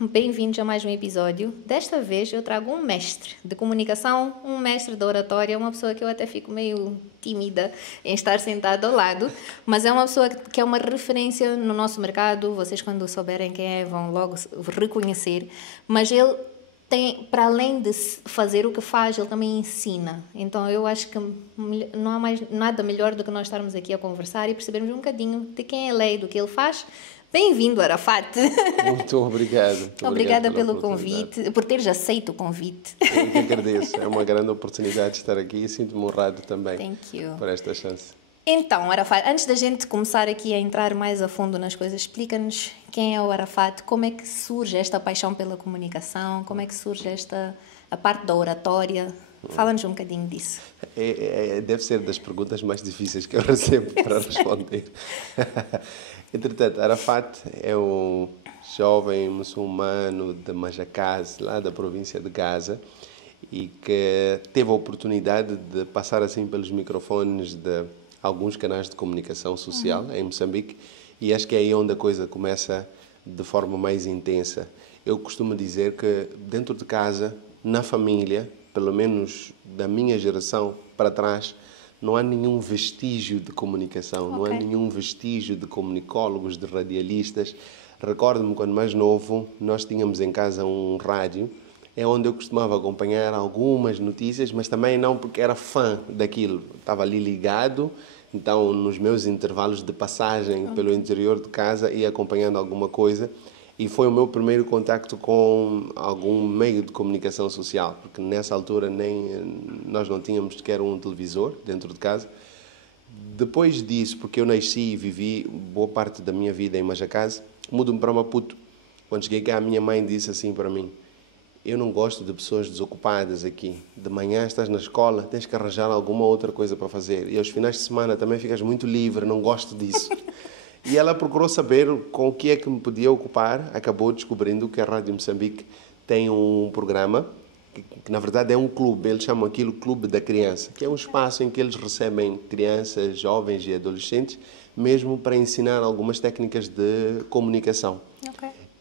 bem-vindos a mais um episódio. Desta vez eu trago um mestre de comunicação, um mestre da oratória, uma pessoa que eu até fico meio tímida em estar sentada ao lado, mas é uma pessoa que é uma referência no nosso mercado. Vocês, quando souberem quem é, vão logo reconhecer. Mas ele tem, para além de fazer o que faz, ele também ensina. Então eu acho que não há mais nada melhor do que nós estarmos aqui a conversar e percebermos um bocadinho de quem ele é e do que ele faz. Bem-vindo, Arafat. Muito obrigado. Muito Obrigada pelo convite, por teres aceito o convite. Eu que agradeço. É uma grande oportunidade de estar aqui e sinto-me honrado também por esta chance. Então, Arafat, antes da gente começar aqui a entrar mais a fundo nas coisas, explica-nos quem é o Arafat, como é que surge esta paixão pela comunicação, como é que surge a parte da oratória. Fala-nos um bocadinho disso. Deve ser das perguntas mais difíceis que eu recebo para responder. Entretanto, Arafat é um jovem muçulmano de Majacás, lá da província de Gaza, e que teve a oportunidade de passar assim pelos microfones de alguns canais de comunicação social em Moçambique, e acho que é aí onde a coisa começa de forma mais intensa. Eu costumo dizer que dentro de casa, na família, pelo menos da minha geração para trás, não há nenhum vestígio de comunicação, não há nenhum vestígio de comunicólogos, de radialistas. Recordo-me, quando mais novo, nós tínhamos em casa um rádio, é onde eu costumava acompanhar algumas notícias, mas também não porque era fã daquilo. Estava ali ligado, então nos meus intervalos de passagem pelo interior de casa ia acompanhando alguma coisa. E foi o meu primeiro contacto com algum meio de comunicação social, porque nessa altura nós não tínhamos sequer um televisor dentro de casa. Depois disso, porque eu nasci e vivi boa parte da minha vida em Majacás, mudo-me para Maputo. Quando cheguei cá, a minha mãe disse assim para mim: eu não gosto de pessoas desocupadas aqui. De manhã estás na escola, tens que arranjar alguma outra coisa para fazer. E aos finais de semana também ficas muito livre, não gosto disso. E ela procurou saber com o que é que me podia ocupar. Acabou descobrindo que a Rádio Moçambique tem um programa, que na verdade é um clube. Eles chamam aquilo Clube da Criança, que é um espaço em que eles recebem crianças, jovens e adolescentes, mesmo para ensinar algumas técnicas de comunicação.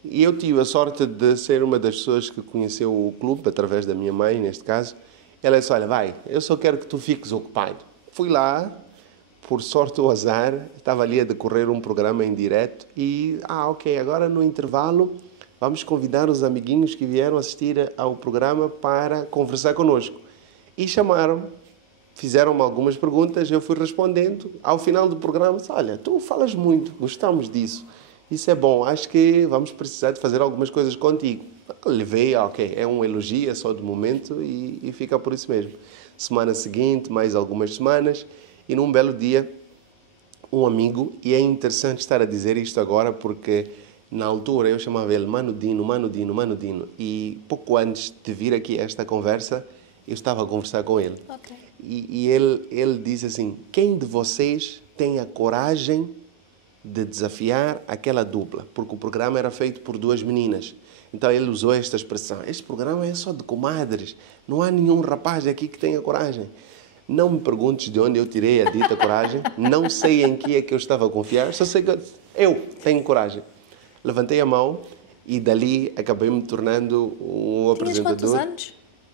E eu tive a sorte de ser uma das pessoas que conheceu o clube, através da minha mãe, neste caso. Ela disse: olha, vai, eu só quero que tu fiques ocupado. Fui lá. Por sorte ou azar, estava ali a decorrer um programa em direto e, ok, agora no intervalo vamos convidar os amiguinhos que vieram assistir ao programa para conversar connosco. E chamaram, fizeram-me algumas perguntas, eu fui respondendo. Ao final do programa, disse: olha, tu falas muito, gostamos disso, isso é bom, acho que vamos precisar de fazer algumas coisas contigo. Eu levei, ok, é um elogio, é só de momento e fica por isso mesmo. Semana seguinte, mais algumas semanas. E num belo dia, um amigo, e é interessante estar a dizer isto agora porque na altura eu chamava ele Mano Dino, Mano Dino, Mano Dino, e pouco antes de vir aqui a esta conversa, eu estava a conversar com ele. E ele disse assim: quem de vocês tem a coragem de desafiar aquela dupla? Porque o programa era feito por duas meninas. Então ele usou esta expressão: este programa é só de comadres, não há nenhum rapaz aqui que tenha coragem. Não me perguntes de onde eu tirei a dita coragem, não sei em que é que eu estava a confiar, só sei que eu tenho coragem. Levantei a mão e dali acabei me tornando um apresentador. Tinhas quantos anos?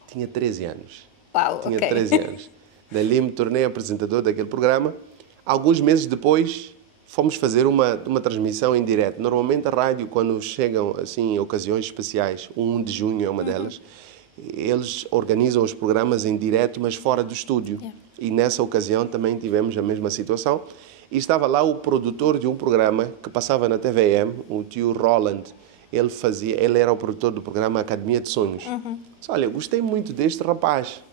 Tinha 13 anos. Uau, Tinha 13 anos. Dali me tornei apresentador daquele programa. Alguns meses depois fomos fazer uma transmissão em direto. Normalmente a rádio, quando chegam assim ocasiões especiais, o 1 de junho é uma delas, eles organizam os programas em direto, mas fora do estúdio. E nessa ocasião também tivemos a mesma situação. E estava lá o produtor de um programa que passava na TVM, o tio Roland. Ele era o produtor do programa Academia de Sonhos. Disse: olha, gostei muito deste rapaz.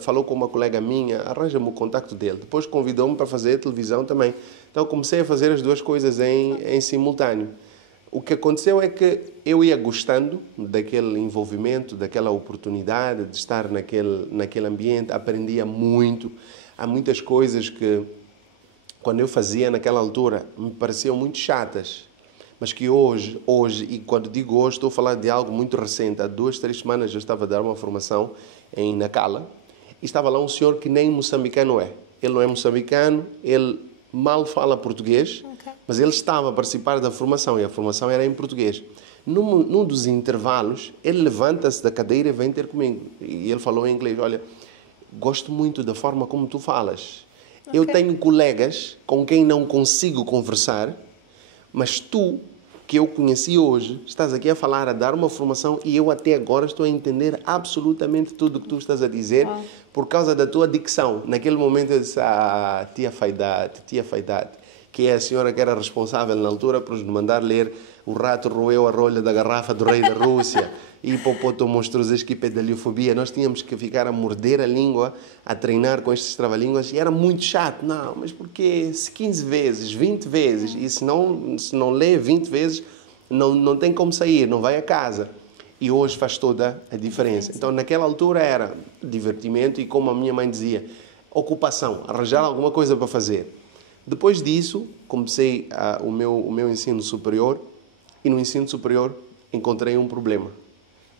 Falou com uma colega minha, arranja-me o contacto dele. Depois convidou-me para fazer televisão também. Então comecei a fazer as duas coisas em simultâneo. O que aconteceu é que eu ia gostando daquele envolvimento, daquela oportunidade de estar naquele ambiente, aprendia muito. Há muitas coisas que, quando eu fazia naquela altura, me pareciam muito chatas, mas que hoje, e quando digo hoje, estou a falar de algo muito recente. Há 2, 3 semanas eu estava a dar uma formação em Nacala e estava lá um senhor que nem moçambicano é. Ele não é moçambicano, ele mal fala português, mas ele estava a participar da formação e a formação era em português. Num dos intervalos, ele levanta-se da cadeira e vem ter comigo. E ele falou em inglês, olha, gosto muito da forma como tu falas. Eu tenho colegas com quem não consigo conversar, mas tu, que eu conheci hoje, estás aqui a falar, a dar uma formação e eu até agora estou a entender absolutamente tudo o que tu estás a dizer por causa da tua dicção. Naquele momento eu disse, tia Faidade, que é a senhora que era responsável na altura por nos mandar ler O Rato Roeu a Rolha da Garrafa do Rei da Rússia e Hipopotomonstrosas que Pedaliofobia. Nós tínhamos que ficar a morder a língua, a treinar com estes trava-línguas e era muito chato. Não, mas porque se 15 vezes, 20 vezes, e se não lê 20 vezes, não tem como sair, não vai a casa. E hoje faz toda a diferença. Então, naquela altura era divertimento e, como a minha mãe dizia, ocupação, arranjar alguma coisa para fazer. Depois disso, comecei o meu ensino superior e no ensino superior encontrei um problema.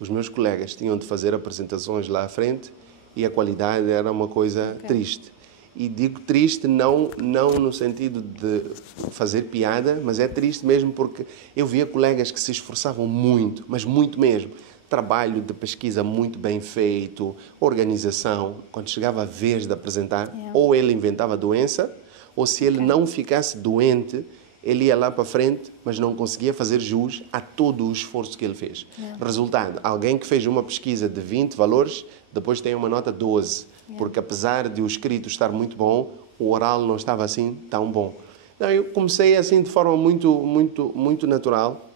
Os meus colegas tinham de fazer apresentações lá à frente e a qualidade era uma coisa triste. E digo triste não no sentido de fazer piada, mas é triste mesmo porque eu via colegas que se esforçavam muito, mas muito mesmo. Trabalho de pesquisa muito bem feito, organização. Quando chegava a vez de apresentar, ou ele inventava doença, ou se ele não ficasse doente, ele ia lá para frente, mas não conseguia fazer jus a todo o esforço que ele fez. Resultado, alguém que fez uma pesquisa de 20 valores, depois tem uma nota 12, porque apesar de o escrito estar muito bom, o oral não estava assim tão bom. Então, eu comecei assim de forma muito natural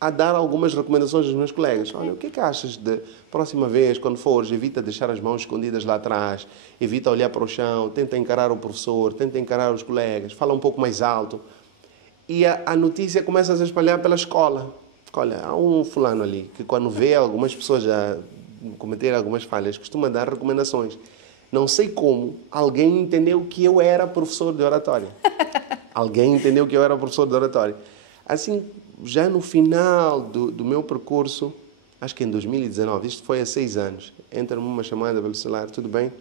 a dar algumas recomendações aos meus colegas. Olha, o que é que achas de próxima vez, quando fores, evita deixar as mãos escondidas lá atrás, evita olhar para o chão, tenta encarar o professor, tenta encarar os colegas, fala um pouco mais alto. E a notícia começa a se espalhar pela escola. Olha, há um fulano ali que quando vê algumas pessoas já cometer algumas falhas, costuma dar recomendações. Não sei como, alguém entendeu que eu era professor de oratória. Alguém entendeu que eu era professor de oratória. Assim, já no final do meu percurso, acho que em 2019, isto foi há 6 anos, entra-me uma chamada pelo celular, tudo bem?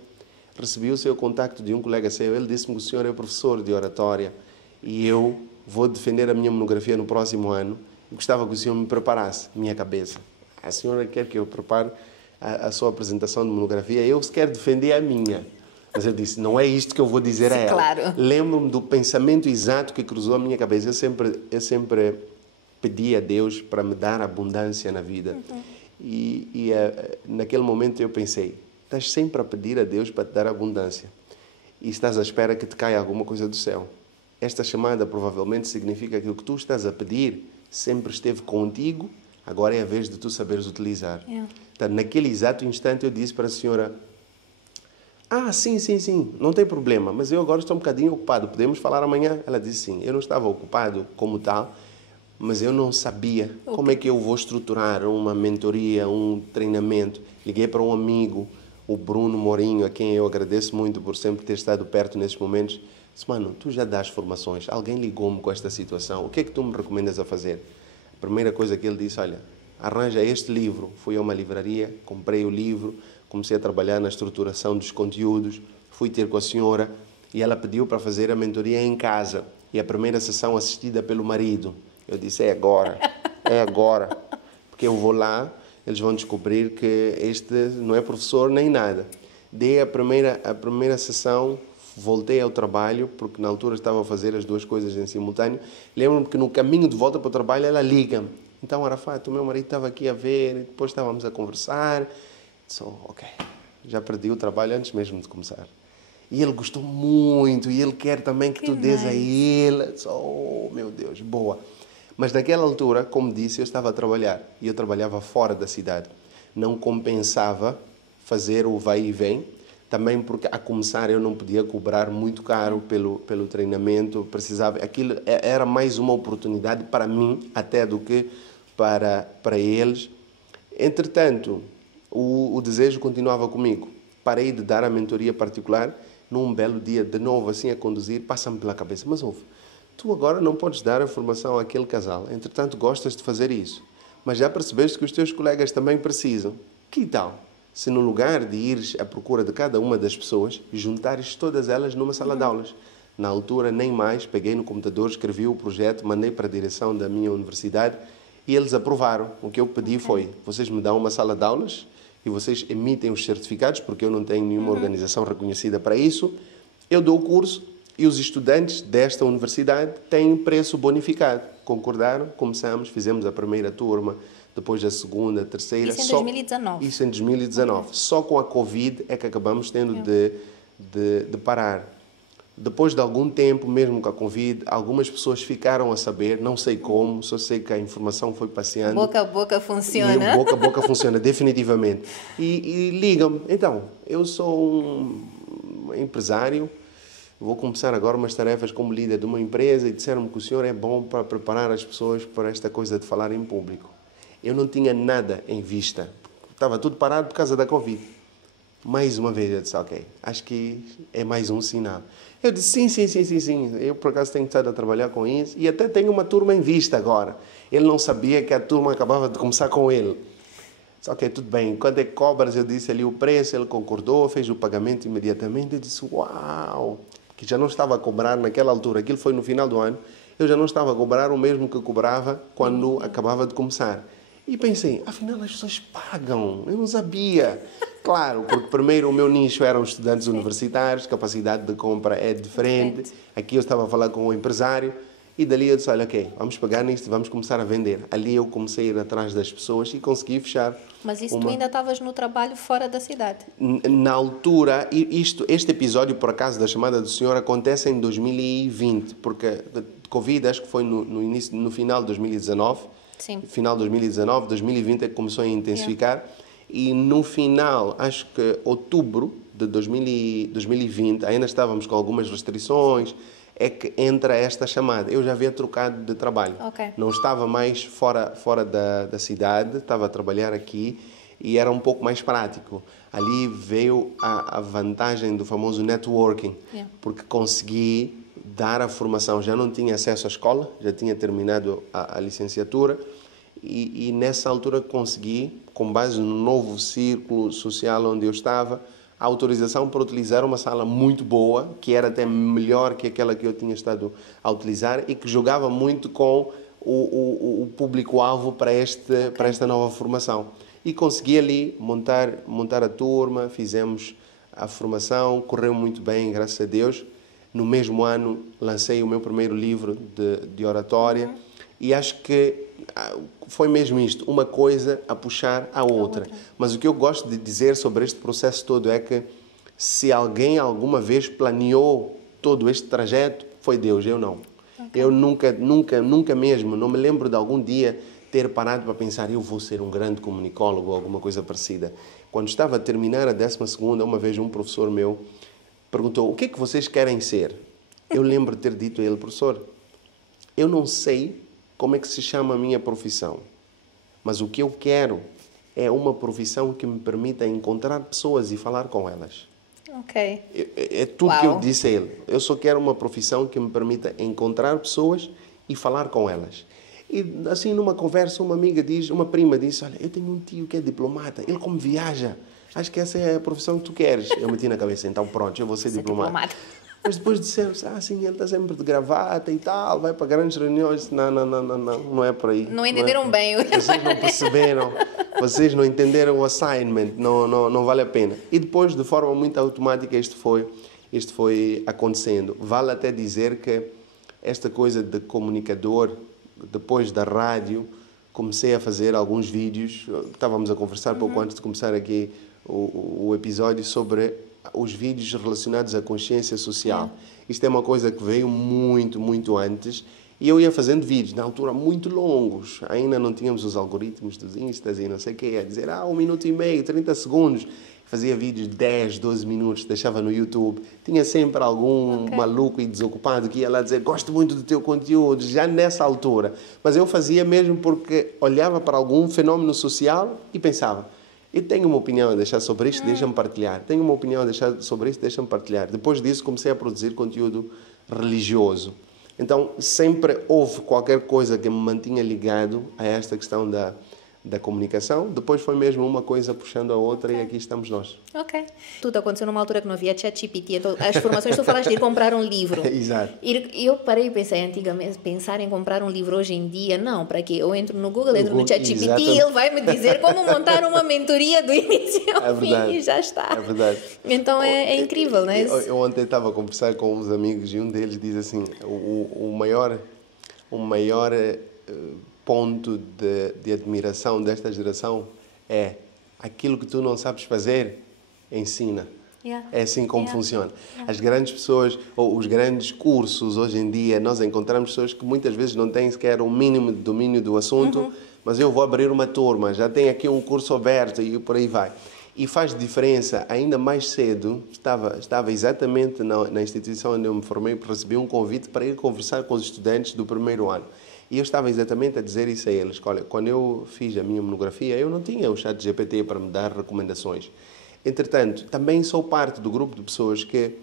Recebi o seu contacto de um colega seu, ele disse-me que o senhor é professor de oratória e eu vou defender a minha monografia no próximo ano e gostava que o senhor me preparasse minha cabeça. A senhora quer que eu prepare a sua apresentação de monografia? Eu sequer defendi a minha. Mas eu disse, não é isto que eu vou dizer a ela. Claro. Lembro-me do pensamento exato que cruzou a minha cabeça. Eu sempre pedi a Deus para me dar abundância na vida. E naquele momento eu pensei, estás sempre a pedir a Deus para te dar abundância. E estás à espera que te caia alguma coisa do céu. Esta chamada provavelmente significa que o que tu estás a pedir sempre esteve contigo, agora é a vez de tu saberes utilizar. Então, naquele exato instante eu disse para a senhora, sim, não tem problema, mas eu agora estou um bocadinho ocupado, podemos falar amanhã? Ela disse sim, eu não estava ocupado como tal, mas eu não sabia como é que eu vou estruturar uma mentoria, um treinamento. Liguei para um amigo, o Bruno Morinho, a quem eu agradeço muito por sempre ter estado perto nesses momentos. Disse, mano, tu já dás formações, alguém ligou-me com esta situação, o que é que tu me recomendas a fazer? A primeira coisa que ele disse, olha, arranja este livro. Fui a uma livraria, comprei o livro, comecei a trabalhar na estruturação dos conteúdos, fui ter com a senhora e ela pediu para fazer a mentoria em casa. E a primeira sessão assistida pelo marido. Eu disse, é agora, porque eu vou lá, eles vão descobrir que este não é professor nem nada. Dei a primeira sessão, voltei ao trabalho, porque na altura estava a fazer as duas coisas em simultâneo. Lembro-me que no caminho de volta para o trabalho ela liga-me. Então, Arafat, o meu marido estava aqui a ver, e depois estávamos a conversar. Disse, ok, já perdi o trabalho antes mesmo de começar. E ele gostou muito, e ele quer também que tu dês a ele. Disse, oh, meu Deus, boa. Mas naquela altura, como disse, eu estava a trabalhar. E eu trabalhava fora da cidade. Não compensava fazer o vai e vem. Também porque, a começar, eu não podia cobrar muito caro pelo treinamento. Precisava, aquilo era mais uma oportunidade para mim, até do que para eles. Entretanto, o desejo continuava comigo. Parei de dar a mentoria particular. Num belo dia, de novo, assim a conduzir, passa-me pela cabeça. Mas ouve, tu agora não podes dar a formação àquele casal. Entretanto, gostas de fazer isso. Mas já percebeste que os teus colegas também precisam. Que tal? Se no lugar de ires à procura de cada uma das pessoas, juntares todas elas numa sala de aulas. Na altura, nem mais, peguei no computador, escrevi o projeto, mandei para a direção da minha universidade E eles aprovaram. O que eu pedi foi, vocês me dão uma sala de aulas e vocês emitem os certificados, porque eu não tenho nenhuma organização reconhecida para isso. Eu dou o curso e os estudantes desta universidade têm preço bonificado. Concordaram? Começamos, fizemos a primeira turma, depois a segunda, a terceira. Isso em 2019? Isso em 2019. Só com a Covid é que acabamos tendo de parar. Depois de algum tempo, mesmo com a Covid, algumas pessoas ficaram a saber, não sei como, só sei que a informação foi passeando. Boca a boca funciona. E boca a boca funciona, definitivamente. E ligam-me. Então, eu sou um empresário, vou começar agora umas tarefas como líder de uma empresa e disseram-me que o senhor é bom para preparar as pessoas para esta coisa de falar em público. Eu não tinha nada em vista. Estava tudo parado por causa da Covid. Mais uma vez eu disse, ok, acho que é mais um sinal. Eu disse, sim. Eu, por acaso, tenho estado a trabalhar com isso e até tenho uma turma em vista agora. Ele não sabia que a turma acabava de começar com ele. Disse, ok, tudo bem. Quando é que cobras? Eu disse ali o preço, ele concordou, fez o pagamento imediatamente. Eu disse, uau! Que já não estava a cobrar naquela altura. Aquilo foi no final do ano. Eu já não estava a cobrar o mesmo que cobrava quando acabava de começar. E pensei, afinal as pessoas pagam. Eu não sabia. Claro, porque primeiro o meu nicho eram estudantes universitários, capacidade de compra é diferente. Aqui eu estava a falar com um empresário e dali eu disse, olha, ok, vamos pegar nisto e vamos começar a vender. Ali eu comecei a ir atrás das pessoas e consegui fechar. Mas isso tu ainda estavas no trabalho fora da cidade? Na altura, este episódio, por acaso, da chamada do senhor acontece em 2020, porque Covid acho que foi no final de 2019. Sim. Final de 2019, 2020 é que começou a intensificar. E no final, acho que outubro de 2020, ainda estávamos com algumas restrições, é que entra esta chamada. Eu já havia trocado de trabalho. Okay. Não estava mais fora da cidade, estava a trabalhar aqui e era um pouco mais prático. Ali veio a vantagem do famoso networking, porque consegui dar a formação. Já não tinha acesso à escola, já tinha terminado a licenciatura e nessa altura consegui, com base no novo círculo social onde eu estava, a autorização para utilizar uma sala muito boa, que era até melhor que aquela que eu tinha estado a utilizar e que jogava muito com o público-alvo para esta nova formação. E consegui ali montar a turma, fizemos a formação, correu muito bem, graças a Deus. No mesmo ano lancei o meu primeiro livro de oratória e acho que foi mesmo isto, uma coisa a puxar a outra. Mas o que eu gosto de dizer sobre este processo todo é que se alguém alguma vez planeou todo este trajeto, foi Deus, eu não. Eu nunca mesmo, não me lembro de algum dia ter parado para pensar, eu vou ser um grande comunicólogo ou alguma coisa parecida. Quando estava a terminar a 12ª, uma vez um professor meu perguntou, o que é que vocês querem ser? Eu lembro de ter dito a ele, professor, eu não sei como é que se chama a minha profissão, mas o que eu quero é uma profissão que me permita encontrar pessoas e falar com elas. Ok. É tudo que eu disse a ele. Eu só quero uma profissão que me permita encontrar pessoas e falar com elas. E assim, numa conversa, uma prima disse, olha, eu tenho um tio que é diplomata, ele como viaja, acho que essa é a profissão que tu queres. Eu meti na cabeça, então pronto, eu vou ser diplomata. Mas depois disseram, sim, ele está sempre de gravata e tal, vai para grandes reuniões. Não é por aí. Não entenderam bem. Vocês não perceberam, vocês não entenderam o assignment, não vale a pena. E depois, de forma muito automática, isto foi acontecendo. Vale até dizer que esta coisa de comunicador, depois da rádio, comecei a fazer alguns vídeos. Estávamos a conversar pouco antes de começar aqui o episódio sobre os vídeos relacionados à consciência social. Isto é uma coisa que veio muito, muito antes e eu ia fazendo vídeos, na altura, muito longos. Ainda não tínhamos os algoritmos dos Instas e não sei o que, a dizer, 1 minuto e meio, 30 segundos. Fazia vídeos de 10, 12 minutos, deixava no YouTube. Tinha sempre algum maluco e desocupado que ia lá dizer, gosto muito do teu conteúdo, já nessa altura. Mas eu fazia mesmo porque olhava para algum fenómeno social e pensava, eu tenho uma opinião a deixar sobre isto, deixa-me partilhar. Tenho uma opinião a deixar sobre isto, deixa-me partilhar. Depois disso, comecei a produzir conteúdo religioso. Então, sempre houve qualquer coisa que me mantinha ligado a esta questão da comunicação. Depois foi mesmo uma coisa puxando a outra e aqui estamos nós. Ok. Tudo aconteceu numa altura que não havia ChatGPT, então as formações, tu falaste de ir comprar um livro. Exato. E eu parei e pensei antigamente, pensar em comprar um livro hoje em dia, não, para quê? Eu entro no Google, entro no ChatGPT e ele vai me dizer como montar uma mentoria do início ao fim e já está. É verdade. Então é incrível, não é? Eu ontem estava a conversar com uns amigos e um deles diz assim, o maior ponto de admiração desta geração é aquilo que tu não sabes fazer, ensina. Yeah. É assim como funciona. As grandes pessoas, ou os grandes cursos, hoje em dia, nós encontramos pessoas que muitas vezes não têm sequer um mínimo de domínio do assunto, mas eu vou abrir uma turma, já tem aqui um curso aberto e por aí vai. E faz diferença, ainda mais cedo, estava exatamente na instituição onde eu me formei, recebi um convite para ir conversar com os estudantes do primeiro ano. E eu estava exatamente a dizer isso a eles. Olha, quando eu fiz a minha monografia, eu não tinha o ChatGPT para me dar recomendações. Entretanto, também sou parte do grupo de pessoas que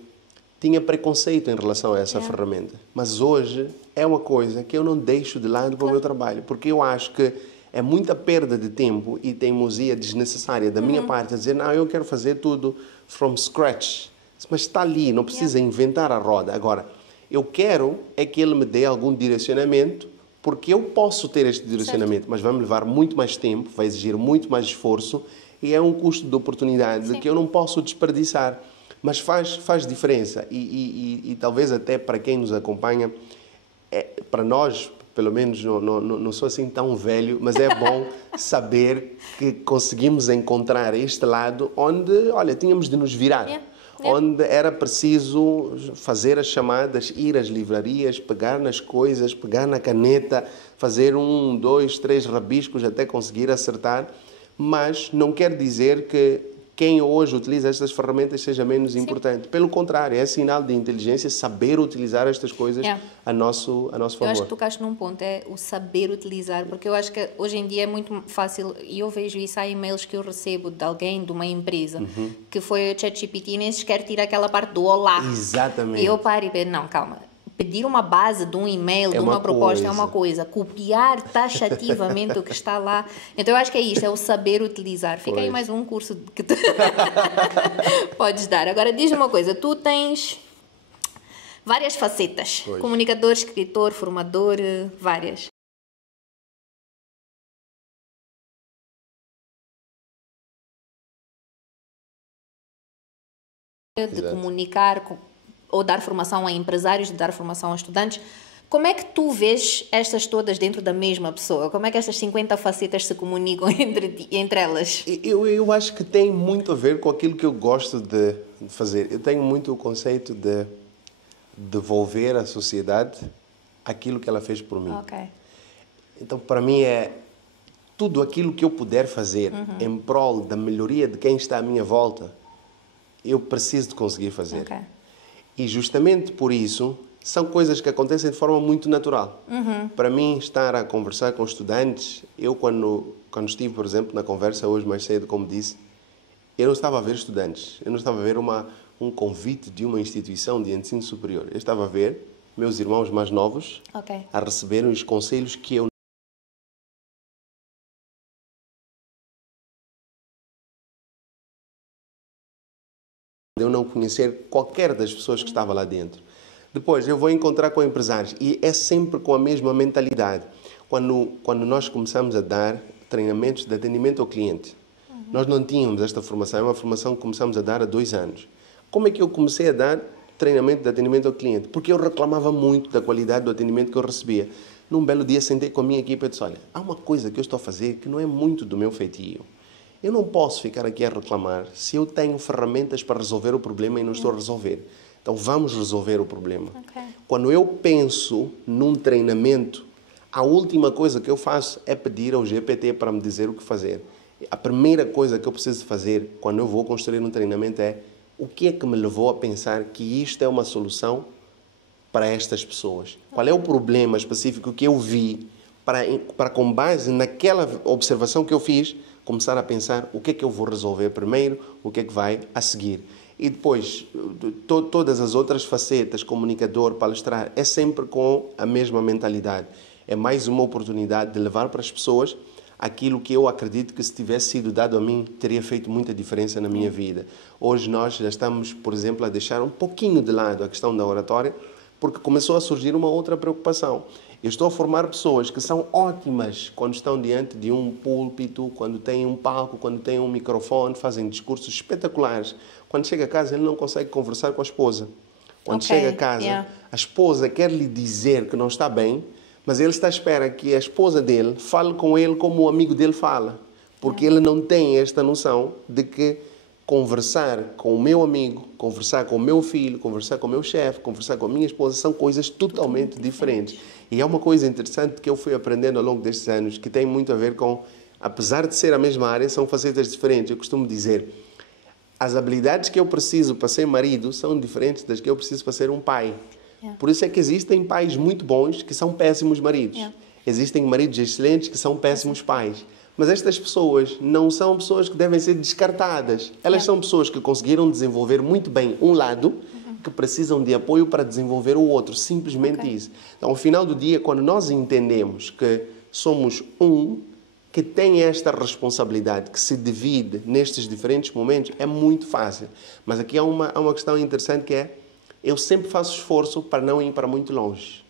tinha preconceito em relação a essa ferramenta. Mas hoje é uma coisa que eu não deixo de lado para o meu trabalho, porque eu acho que é muita perda de tempo e teimosia desnecessária da minha parte a dizer, não, eu quero fazer tudo from scratch. Mas está ali, não precisa inventar a roda. Agora, eu quero é que ele me dê algum direcionamento, porque eu posso ter este direcionamento, mas vai me levar muito mais tempo, vai exigir muito mais esforço e é um custo de oportunidade que eu não posso desperdiçar. Mas faz diferença e talvez até para quem nos acompanha, para nós, pelo menos não sou assim tão velho, mas é bom saber que conseguimos encontrar este lado onde, olha, tínhamos de nos virar. Onde era preciso fazer as chamadas, ir às livrarias, pegar nas coisas, pegar na caneta, fazer 1, 2, 3 rabiscos até conseguir acertar, mas não quer dizer que quem hoje utiliza estas ferramentas seja menos importante. Pelo contrário, é sinal de inteligência saber utilizar estas coisas a nosso favor. Eu acho que tocaste num ponto, é o saber utilizar, porque eu acho que hoje em dia é muito fácil, e eu vejo isso, há e-mails que eu recebo de alguém, de uma empresa, que foi o ChatGPT e nem sequer tira aquela parte do olá. Exatamente. E eu paro e penso, não, calma. Pedir uma base de um e-mail, de uma proposta é uma coisa. Copiar taxativamente o que está lá. Então, eu acho que é isto, é o saber utilizar. Fica aí mais um curso que tu podes dar. Agora, diz-me uma coisa. Tu tens várias facetas. Comunicador, escritor, formador, várias. De comunicar ou dar formação a empresários, de dar formação a estudantes. Como é que tu vês estas todas dentro da mesma pessoa? Como é que estas 50 facetas se comunicam entre elas? Eu acho que tem muito a ver com aquilo que eu gosto de fazer. Eu tenho muito o conceito de devolver à sociedade aquilo que ela fez por mim. Okay. Então, para mim, é tudo aquilo que eu puder fazer em prol da melhoria de quem está à minha volta, eu preciso de conseguir fazer. Okay. E justamente por isso, são coisas que acontecem de forma muito natural. Para mim, estar a conversar com estudantes, eu quando estive, por exemplo, na conversa hoje mais cedo, como disse, eu não estava a ver estudantes, eu não estava a ver um convite de uma instituição de ensino superior. Eu estava a ver meus irmãos mais novos a receberem os conselhos que eu não conhecer qualquer das pessoas que estava lá dentro. Depois, eu vou encontrar com empresários e é sempre com a mesma mentalidade. Quando nós começamos a dar treinamentos de atendimento ao cliente, nós não tínhamos esta formação, é uma formação que começamos a dar há 2 anos. Como é que eu comecei a dar treinamento de atendimento ao cliente? Porque eu reclamava muito da qualidade do atendimento que eu recebia. Num belo dia, sentei com a minha equipe e disse, olha, há uma coisa que eu estou a fazer que não é muito do meu feitio. Eu não posso ficar aqui a reclamar se eu tenho ferramentas para resolver o problema e não estou a resolver. Então, vamos resolver o problema. Quando eu penso num treinamento, a última coisa que eu faço é pedir ao GPT para me dizer o que fazer. A primeira coisa que eu preciso fazer quando eu vou construir um treinamento é o que é que me levou a pensar que isto é uma solução para estas pessoas? Qual é o problema específico que eu vi para com base naquela observação que eu fiz, começar a pensar o que é que eu vou resolver primeiro, o que é que vai a seguir. E depois, todas as outras facetas, comunicador, palestrar, é sempre com a mesma mentalidade. É mais uma oportunidade de levar para as pessoas aquilo que eu acredito que se tivesse sido dado a mim, teria feito muita diferença na minha vida. Hoje nós já estamos, por exemplo, a deixar um pouquinho de lado a questão da oratória, porque começou a surgir uma outra preocupação. Eu estou a formar pessoas que são ótimas quando estão diante de um púlpito, quando têm um palco, quando têm um microfone, fazem discursos espetaculares. Quando chega a casa, ele não consegue conversar com a esposa. Quando chega a casa, a esposa quer lhe dizer que não está bem, mas ele está à espera que a esposa dele fale com ele como o amigo dele fala. Porque ele não tem esta noção de que conversar com o meu amigo, conversar com o meu filho, conversar com o meu chefe, conversar com a minha esposa são coisas totalmente diferentes. E é uma coisa interessante que eu fui aprendendo ao longo destes anos, que tem muito a ver com, apesar de ser a mesma área, são facetas diferentes. Eu costumo dizer, as habilidades que eu preciso para ser marido são diferentes das que eu preciso para ser um pai. Por isso é que existem pais muito bons que são péssimos maridos. Existem maridos excelentes que são péssimos pais. Mas estas pessoas não são pessoas que devem ser descartadas. Elas são pessoas que conseguiram desenvolver muito bem um lado, que precisam de apoio para desenvolver o outro. Simplesmente isso. Então, ao final do dia, quando nós entendemos que somos um que tem esta responsabilidade, que se divide nestes diferentes momentos, é muito fácil. Mas aqui há uma questão interessante que é, eu sempre faço esforço para não ir para muito longe.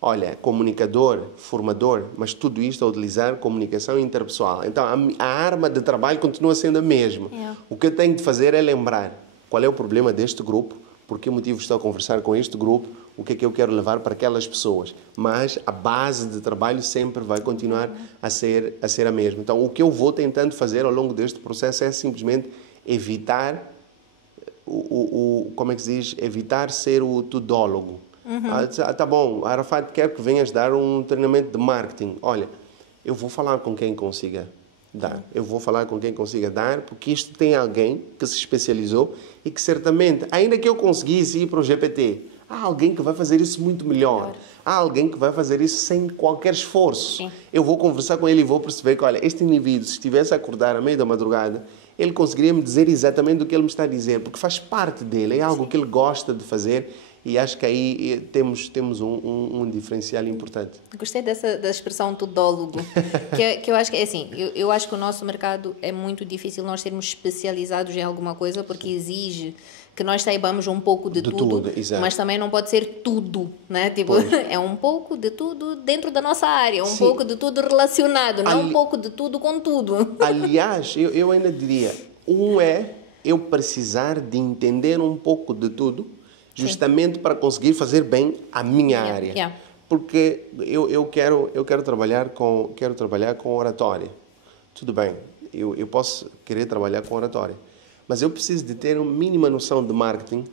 Olha, comunicador, formador, mas tudo isto a utilizar comunicação interpessoal. Então, a arma de trabalho continua sendo a mesma. O que eu tenho de fazer é lembrar qual é o problema deste grupo, por que motivo estou a conversar com este grupo, o que é que eu quero levar para aquelas pessoas. Mas a base de trabalho sempre vai continuar a ser a mesma. Então, o que eu vou tentando fazer ao longo deste processo é simplesmente evitar como é que se diz? Evitar ser o tudólogo. Tá bom, Arafat, quero que venhas dar um treinamento de marketing. Olha, eu vou falar com quem consiga dar. Eu vou falar com quem consiga dar, porque isto tem alguém que se especializou e que certamente, ainda que eu conseguisse ir para o GPT, há alguém que vai fazer isso muito melhor. Há alguém que vai fazer isso sem qualquer esforço. Sim. Eu vou conversar com ele e vou perceber que, olha, este indivíduo, se estivesse a acordar à meia da madrugada, ele conseguiria me dizer exatamente o que ele me está a dizer, porque faz parte dele, é algo que ele gosta de fazer. E acho que aí temos um diferencial importante. Gostei da expressão tudólogo, que eu acho que é assim, eu acho que o nosso mercado é muito difícil nós sermos especializados em alguma coisa, porque exige que nós saibamos um pouco de tudo, mas também não pode ser tudo, né? Tipo, é um pouco de tudo dentro da nossa área, um pouco de tudo relacionado, não um pouco de tudo com tudo. Aliás, eu ainda diria, eu precisar de entender um pouco de tudo, justamente para conseguir fazer bem a minha área. Porque eu quero trabalhar com oratória. Tudo bem, eu posso querer trabalhar com oratória, mas eu preciso de ter uma mínima noção de marketing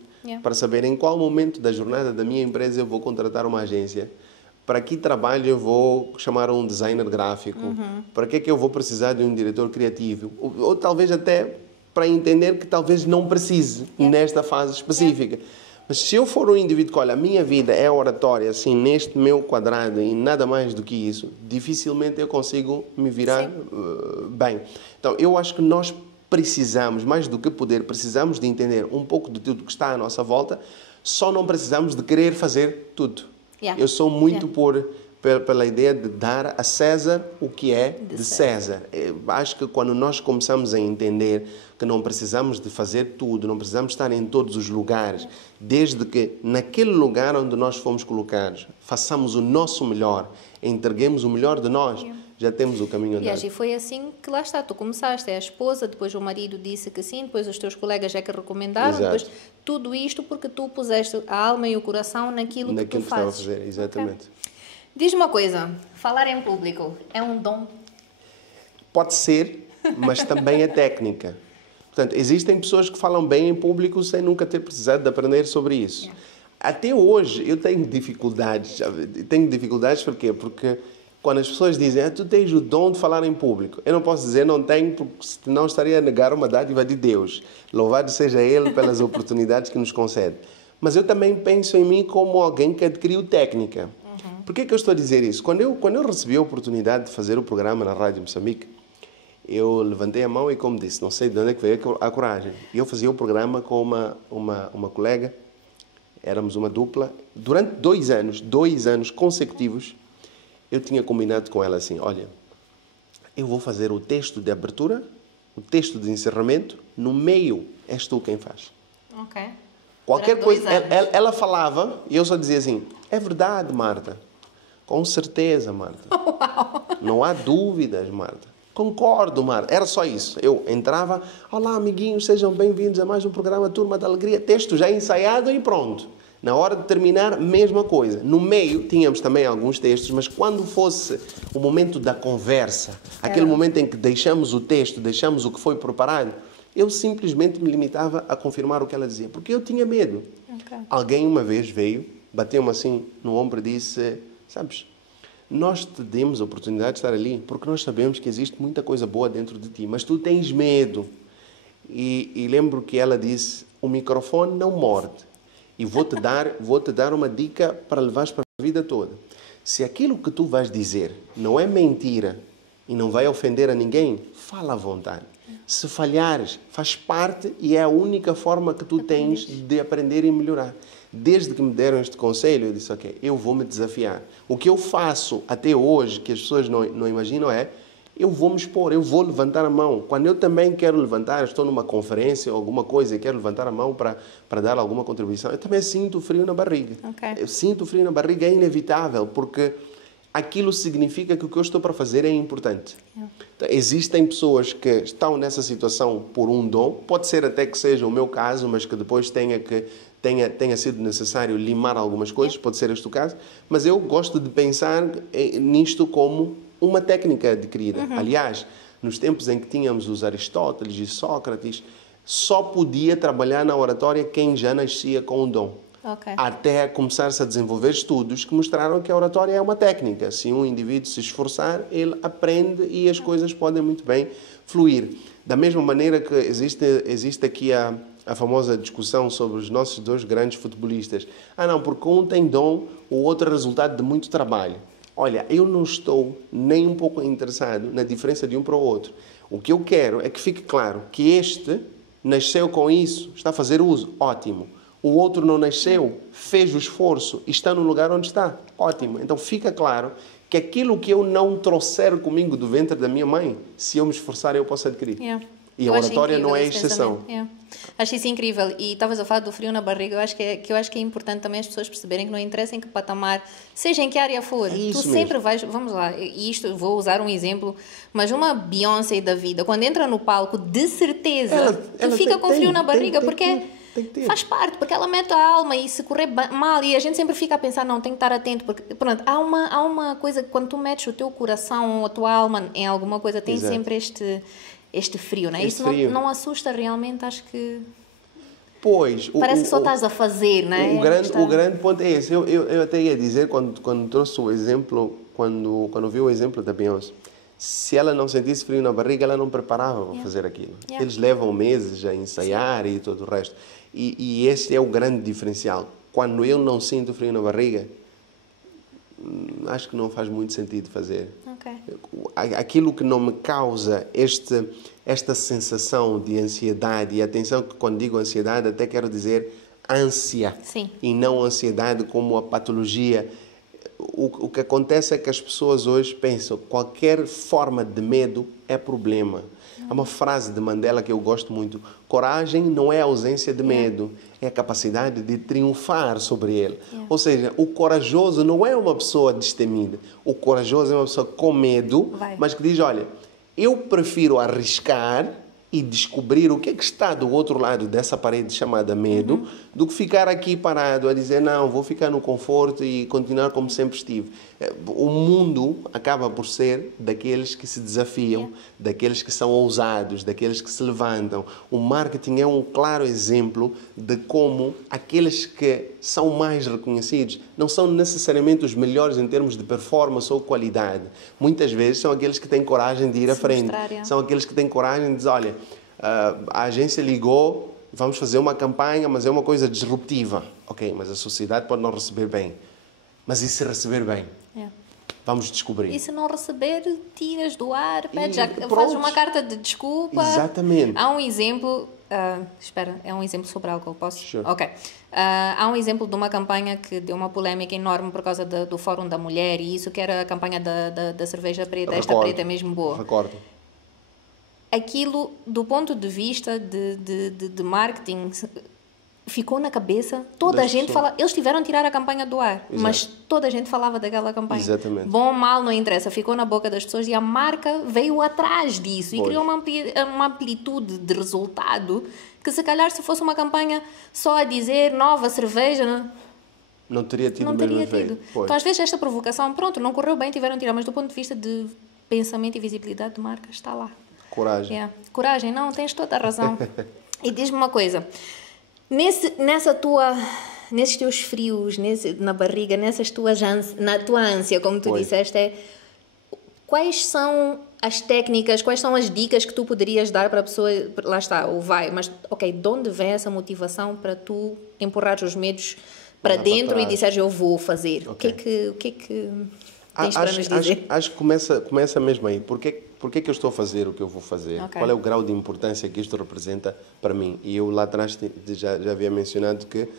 para saber em qual momento da jornada da minha empresa eu vou contratar uma agência, para que trabalho eu vou chamar um designer gráfico, para que eu vou precisar de um diretor criativo, ou talvez até para entender que talvez não precise nesta fase específica. Mas se eu for um indivíduo que, olha, a minha vida é oratória, assim, neste meu quadrado e nada mais do que isso, dificilmente eu consigo me virar bem. Então, eu acho que nós precisamos, mais do que poder, precisamos de entender um pouco de tudo que está à nossa volta, só não precisamos de querer fazer tudo. Eu sou muito pela ideia de dar a César o que é de César. Eu acho que quando nós começamos a entender que não precisamos de fazer tudo, não precisamos estar em todos os lugares, desde que naquele lugar onde nós fomos colocados, façamos o nosso melhor, entreguemos o melhor de nós, já temos o caminho andado. E foi assim que lá está, tu começaste, a esposa, depois o marido disse que sim, depois os teus colegas é que recomendaram, depois tudo isto porque tu puseste a alma e o coração naquilo que tu fazes. Estava a fazer, exatamente. Diz-me uma coisa, falar em público é um dom? Pode ser, mas também é técnica. Portanto, existem pessoas que falam bem em público sem nunca ter precisado de aprender sobre isso. Até hoje eu tenho dificuldades. Tenho dificuldades por quê? Porque quando as pessoas dizem, tu tens o dom de falar em público, eu não posso dizer não tenho, porque senão estaria a negar uma dádiva de Deus. Louvado seja Ele pelas oportunidades que nos concede. Mas eu também penso em mim como alguém que adquiriu técnica. Por que eu estou a dizer isso? Quando eu recebi a oportunidade de fazer o programa na Rádio Moçambique, eu levantei a mão e, como disse, não sei de onde é que veio a coragem. Eu fazia o programa com uma colega, éramos uma dupla. Durante 2 anos consecutivos, eu tinha combinado com ela assim, olha, Eu vou fazer o texto de abertura, o texto de encerramento, no meio és tu quem faz. Ok. Qualquer Durante coisa, 2 anos. ela falava e eu só dizia assim, é verdade, Marta. Com certeza, Marta. Uau. Não há dúvidas, Marta. Concordo, Marta. Era só isso. Eu entrava, olá, amiguinhos, sejam bem-vindos a mais um programa Turma da Alegria. Texto já ensaiado e pronto. Na hora de terminar, mesma coisa. No meio, tínhamos também alguns textos, mas quando fosse o momento da conversa, aquele momento em que deixamos o texto, deixamos o que foi preparado, eu simplesmente me limitava a confirmar o que ela dizia, porque eu tinha medo. Ok. Alguém uma vez veio, bateu-me assim no ombro e disse, sabes, nós te demos a oportunidade de estar ali porque nós sabemos que existe muita coisa boa dentro de ti, mas tu tens medo. E lembro que ela disse, o microfone não morde. E vou-te dar uma dica para levares para a vida toda. Se aquilo que tu vais dizer não é mentira e não vai ofender a ninguém, fala à vontade. Se falhares, faz parte e é a única forma que tu tens de aprender e melhorar. Desde que me deram este conselho, eu disse, ok, eu vou me desafiar. O que eu faço até hoje, que as pessoas não imaginam, é eu vou me expor, eu vou levantar a mão. Quando eu também quero levantar, estou numa conferência ou alguma coisa e quero levantar a mão para dar alguma contribuição, eu também sinto frio na barriga. Okay. Eu sinto frio na barriga, é inevitável, porque aquilo significa que o que eu estou para fazer é importante. Então, existem pessoas que estão nessa situação por um dom, pode ser até que seja o meu caso, mas que depois tenha sido necessário limar algumas coisas, pode ser este o caso, mas eu gosto de pensar nisto como uma técnica adquirida. Aliás, nos tempos em que tínhamos os Aristóteles e Sócrates, só podia trabalhar na oratória quem já nascia com um dom. Okay. Até começar-se a desenvolver estudos que mostraram que a oratória é uma técnica. Se um indivíduo se esforçar, ele aprende e as coisas podem muito bem fluir. Da mesma maneira que existe aqui a famosa discussão sobre os nossos dois grandes futebolistas. Não, porque um tem dom, o outro é resultado de muito trabalho. Olha, eu não estou nem um pouco interessado na diferença de um para o outro. O que eu quero é que fique claro que este nasceu com isso, está a fazer uso, ótimo. O outro não nasceu, fez o esforço e está no lugar onde está, ótimo. Então fica claro que aquilo que eu não trouxer comigo do ventre da minha mãe, se eu me esforçar, eu posso adquirir. Yeah. E a oratória não é exceção. Yeah. Acho isso incrível. E talvez eu falo do frio na barriga, eu acho que é importante também as pessoas perceberem que não interessa em que patamar, seja em que área for, tu sempre vais, vamos lá, e isto vou usar um exemplo, mas uma Beyoncé da vida, quando entra no palco, de certeza, tu fica com frio na barriga, porque faz parte, porque ela mete a alma e se correr mal, e a gente sempre fica a pensar, não, tem que estar atento, porque pronto, há uma coisa que quando tu metes o teu coração ou a tua alma em alguma coisa, tem sempre este frio, não é? Isso não assusta realmente, acho que... Pois. Parece que só estás a fazer, não é? O grande ponto é esse. Eu até ia dizer, quando trouxe o exemplo, quando vi o exemplo da Beyoncé, se ela não sentisse frio na barriga, ela não preparava para fazer aquilo. Eles levam meses a ensaiar e todo o resto. E esse é o grande diferencial. Quando eu não sinto frio na barriga, acho que não faz muito sentido fazer. Okay. Aquilo que não me causa esta sensação de ansiedade, e atenção que quando digo ansiedade até quero dizer ânsia. Sim. E não ansiedade como a patologia. O que acontece é que as pessoas hoje pensam que qualquer forma de medo é problema. Há uma frase de Mandela que eu gosto muito. Coragem não é a ausência de medo, é a capacidade de triunfar sobre ele. Ou seja, o corajoso não é uma pessoa destemida. O corajoso é uma pessoa com medo, mas que diz, olha, eu prefiro arriscar e descobrir o que é que está do outro lado dessa parede chamada medo, do que ficar aqui parado a dizer, não, vou ficar no conforto e continuar como sempre estive. O mundo acaba por ser daqueles que se desafiam, daqueles que são ousados, daqueles que se levantam. O marketing é um claro exemplo de como aqueles que são mais reconhecidos não são necessariamente os melhores em termos de performance ou qualidade. Muitas vezes são aqueles que têm coragem de ir à frente. São aqueles que têm coragem de dizer, olha, a agência ligou, vamos fazer uma campanha, mas é uma coisa disruptiva. Ok, mas a sociedade pode não receber bem. Mas e se receber bem? Vamos descobrir. E se não receber, tiras do ar, fazes uma carta de desculpa. Exatamente. Há um exemplo, Espera, é um exemplo sobre álcool, posso? Sure. Ok. Há um exemplo de uma campanha que deu uma polémica enorme por causa do Fórum da Mulher e isso que era a campanha da cerveja preta. Esta preta é mesmo boa. Recordo. Aquilo, do ponto de vista de marketing, ficou na cabeça. Toda a gente fala. Eles tiveram a tirar a campanha do ar, mas toda a gente falava daquela campanha. Exatamente. Bom ou mal, não interessa. Ficou na boca das pessoas e a marca veio atrás disso e criou uma amplitude de resultado que, se calhar, se fosse uma campanha só a dizer nova cerveja, não teria tido não o mesmo teria efeito. tido. Então, às vezes, esta provocação, pronto, não correu bem, tiveram a tirar, mas do ponto de vista de pensamento e visibilidade de marca, está lá. Coragem. Yeah. Coragem, não, tens toda a razão. E diz-me uma coisa, nesses teus frios, na barriga, na tua ânsia, como tu disseste, quais são as técnicas, quais são as dicas que tu poderias dar para a pessoa, lá está, mas ok, de onde vem essa motivação para tu empurrar os medos para dentro e disseres eu vou fazer? Okay. O que é que tens para nos dizer? Acho que começa mesmo aí. Por que que eu estou a fazer o que eu vou fazer? Okay. Qual é o grau de importância que isto representa para mim? E eu lá atrás já havia mencionado que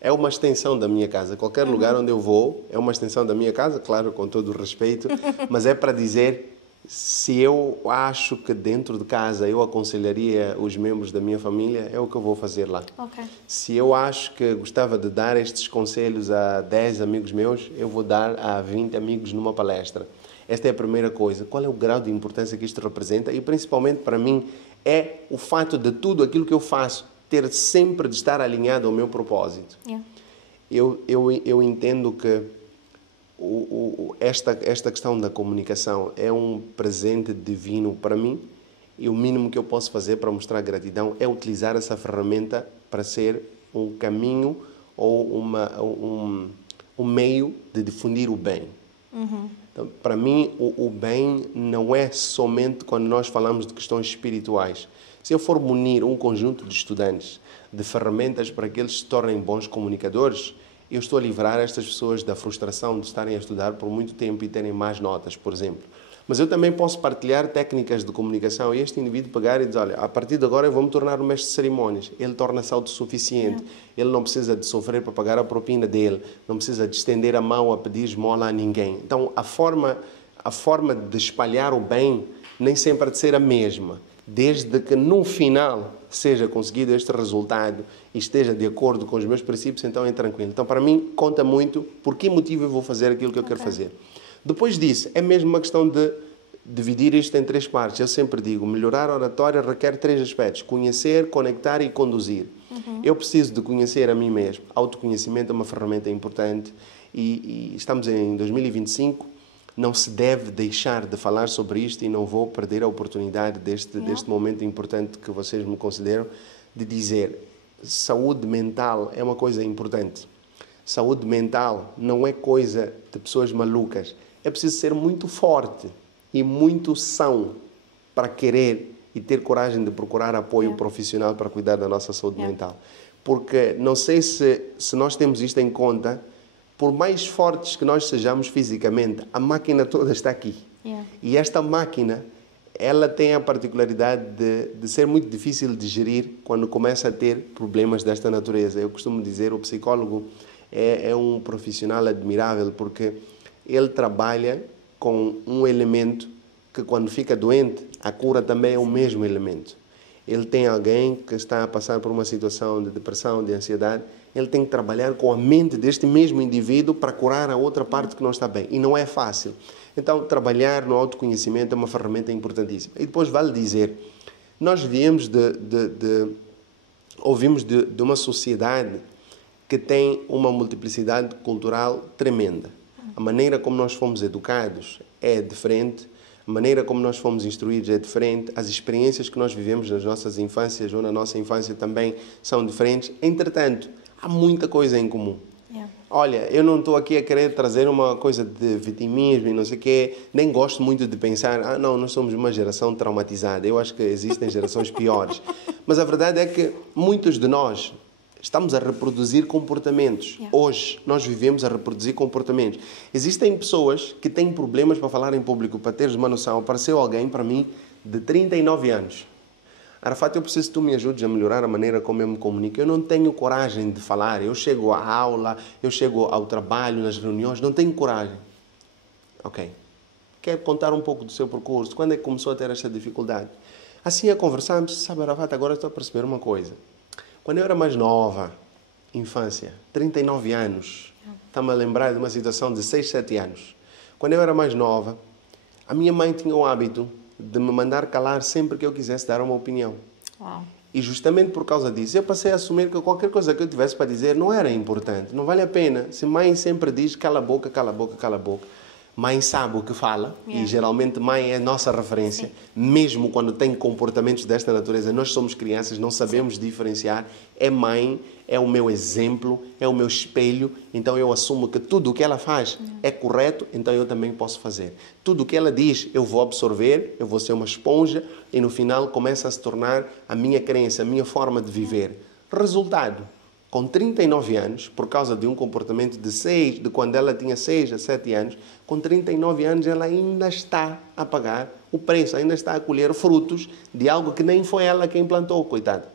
é uma extensão da minha casa. Qualquer lugar onde eu vou é uma extensão da minha casa, claro, com todo o respeito, mas é para dizer, se eu acho que dentro de casa eu aconselharia os membros da minha família, é o que eu vou fazer lá. Okay. Se eu acho que gostava de dar estes conselhos a 10 amigos meus, eu vou dar a 20 amigos numa palestra. Esta é a primeira coisa. Qual é o grau de importância que isto representa? E principalmente para mim é o fato de tudo aquilo que eu faço ter sempre de estar alinhado ao meu propósito. Yeah. Eu entendo que esta questão da comunicação é um presente divino para mim e o mínimo que eu posso fazer para mostrar gratidão é utilizar essa ferramenta para ser um caminho ou um meio de difundir o bem. Então, para mim, o bem não é somente quando nós falamos de questões espirituais. Se eu for munir um conjunto de estudantes de ferramentas para que eles se tornem bons comunicadores, eu estou a livrar estas pessoas da frustração de estarem a estudar por muito tempo e terem más notas, por exemplo. Mas eu também posso partilhar técnicas de comunicação e este indivíduo pegar e dizer, olha, a partir de agora eu vou me tornar um mestre de cerimónias. Ele torna-se autossuficiente. Ele não precisa de sofrer para pagar a propina dele. Não precisa de estender a mão a pedir esmola a ninguém. Então, a forma de espalhar o bem nem sempre há de ser a mesma. Desde que no final seja conseguido este resultado e esteja de acordo com os meus princípios, então é tranquilo. Então, para mim, conta muito por que motivo eu vou fazer aquilo que eu quero fazer. Depois disso, é mesmo uma questão de dividir isto em 3 partes. Eu sempre digo, melhorar a oratória requer 3 aspectos. Conhecer, conectar e conduzir. Eu preciso de conhecer a mim mesmo. Autoconhecimento é uma ferramenta importante e estamos em 2025. Não se deve deixar de falar sobre isto e não vou perder a oportunidade deste momento importante que vocês me consideram de dizer, saúde mental é uma coisa importante. Saúde mental não é coisa de pessoas malucas. É preciso ser muito forte e muito são para querer e ter coragem de procurar apoio profissional para cuidar da nossa saúde mental. Porque não sei se nós temos isto em conta, por mais fortes que nós sejamos fisicamente, a máquina toda está aqui. E esta máquina, ela tem a particularidade de ser muito difícil de gerir quando começa a ter problemas desta natureza. Eu costumo dizer, o psicólogo é um profissional admirável porque ele trabalha com um elemento que quando fica doente, a cura também é o mesmo elemento. Ele tem alguém que está a passar por uma situação de depressão, de ansiedade, ele tem que trabalhar com a mente deste mesmo indivíduo para curar a outra parte que não está bem. E não é fácil. Então, trabalhar no autoconhecimento é uma ferramenta importantíssima. E depois vale dizer, nós ouvimos de uma sociedade que tem uma multiplicidade cultural tremenda. A maneira como nós fomos educados é diferente, a maneira como nós fomos instruídos é diferente, as experiências que nós vivemos nas nossas infâncias ou na nossa infância também são diferentes. Entretanto, há muita coisa em comum. Olha, eu não estou aqui a querer trazer uma coisa de vitimismo e não sei o quê, nem gosto muito de pensar, não, nós somos uma geração traumatizada. Eu acho que existem gerações piores. Mas a verdade é que muitos de nós estamos a reproduzir comportamentos. Hoje, nós vivemos a reproduzir comportamentos. Existem pessoas que têm problemas para falar em público. Para teres uma noção, apareceu alguém para mim de 39 anos. Arafat, eu preciso que tu me ajudes a melhorar a maneira como eu me comunico. Eu não tenho coragem de falar. Eu chego à aula, eu chego ao trabalho, nas reuniões, não tenho coragem. Ok. Quer contar um pouco do seu percurso? Quando é que começou a ter esta dificuldade? Assim a conversarmos, sabe, Arafat, agora estou a perceber uma coisa. Quando eu era mais nova, infância, 39 anos, está-me a lembrar de uma situação de 6, 7 anos. Quando eu era mais nova, a minha mãe tinha o hábito de me mandar calar sempre que eu quisesse dar uma opinião. Uau. E justamente por causa disso, eu passei a assumir que qualquer coisa que eu tivesse para dizer não era importante, não vale a pena. Se mãe sempre diz cala a boca, cala a boca, cala a boca, mãe sabe o que fala, e geralmente mãe é a nossa referência, mesmo quando tem comportamentos desta natureza. Nós somos crianças, não sabemos diferenciar. É mãe, é o meu exemplo, é o meu espelho, então eu assumo que tudo o que ela faz é correto, então eu também posso fazer. Tudo o que ela diz eu vou absorver, eu vou ser uma esponja, e no final começa a se tornar a minha crença, a minha forma de viver. Resultado: com 39 anos, por causa de um comportamento de quando ela tinha 6 a 7 anos, com 39 anos ela ainda está a pagar o preço, ainda está a colher frutos de algo que nem foi ela quem plantou, coitada.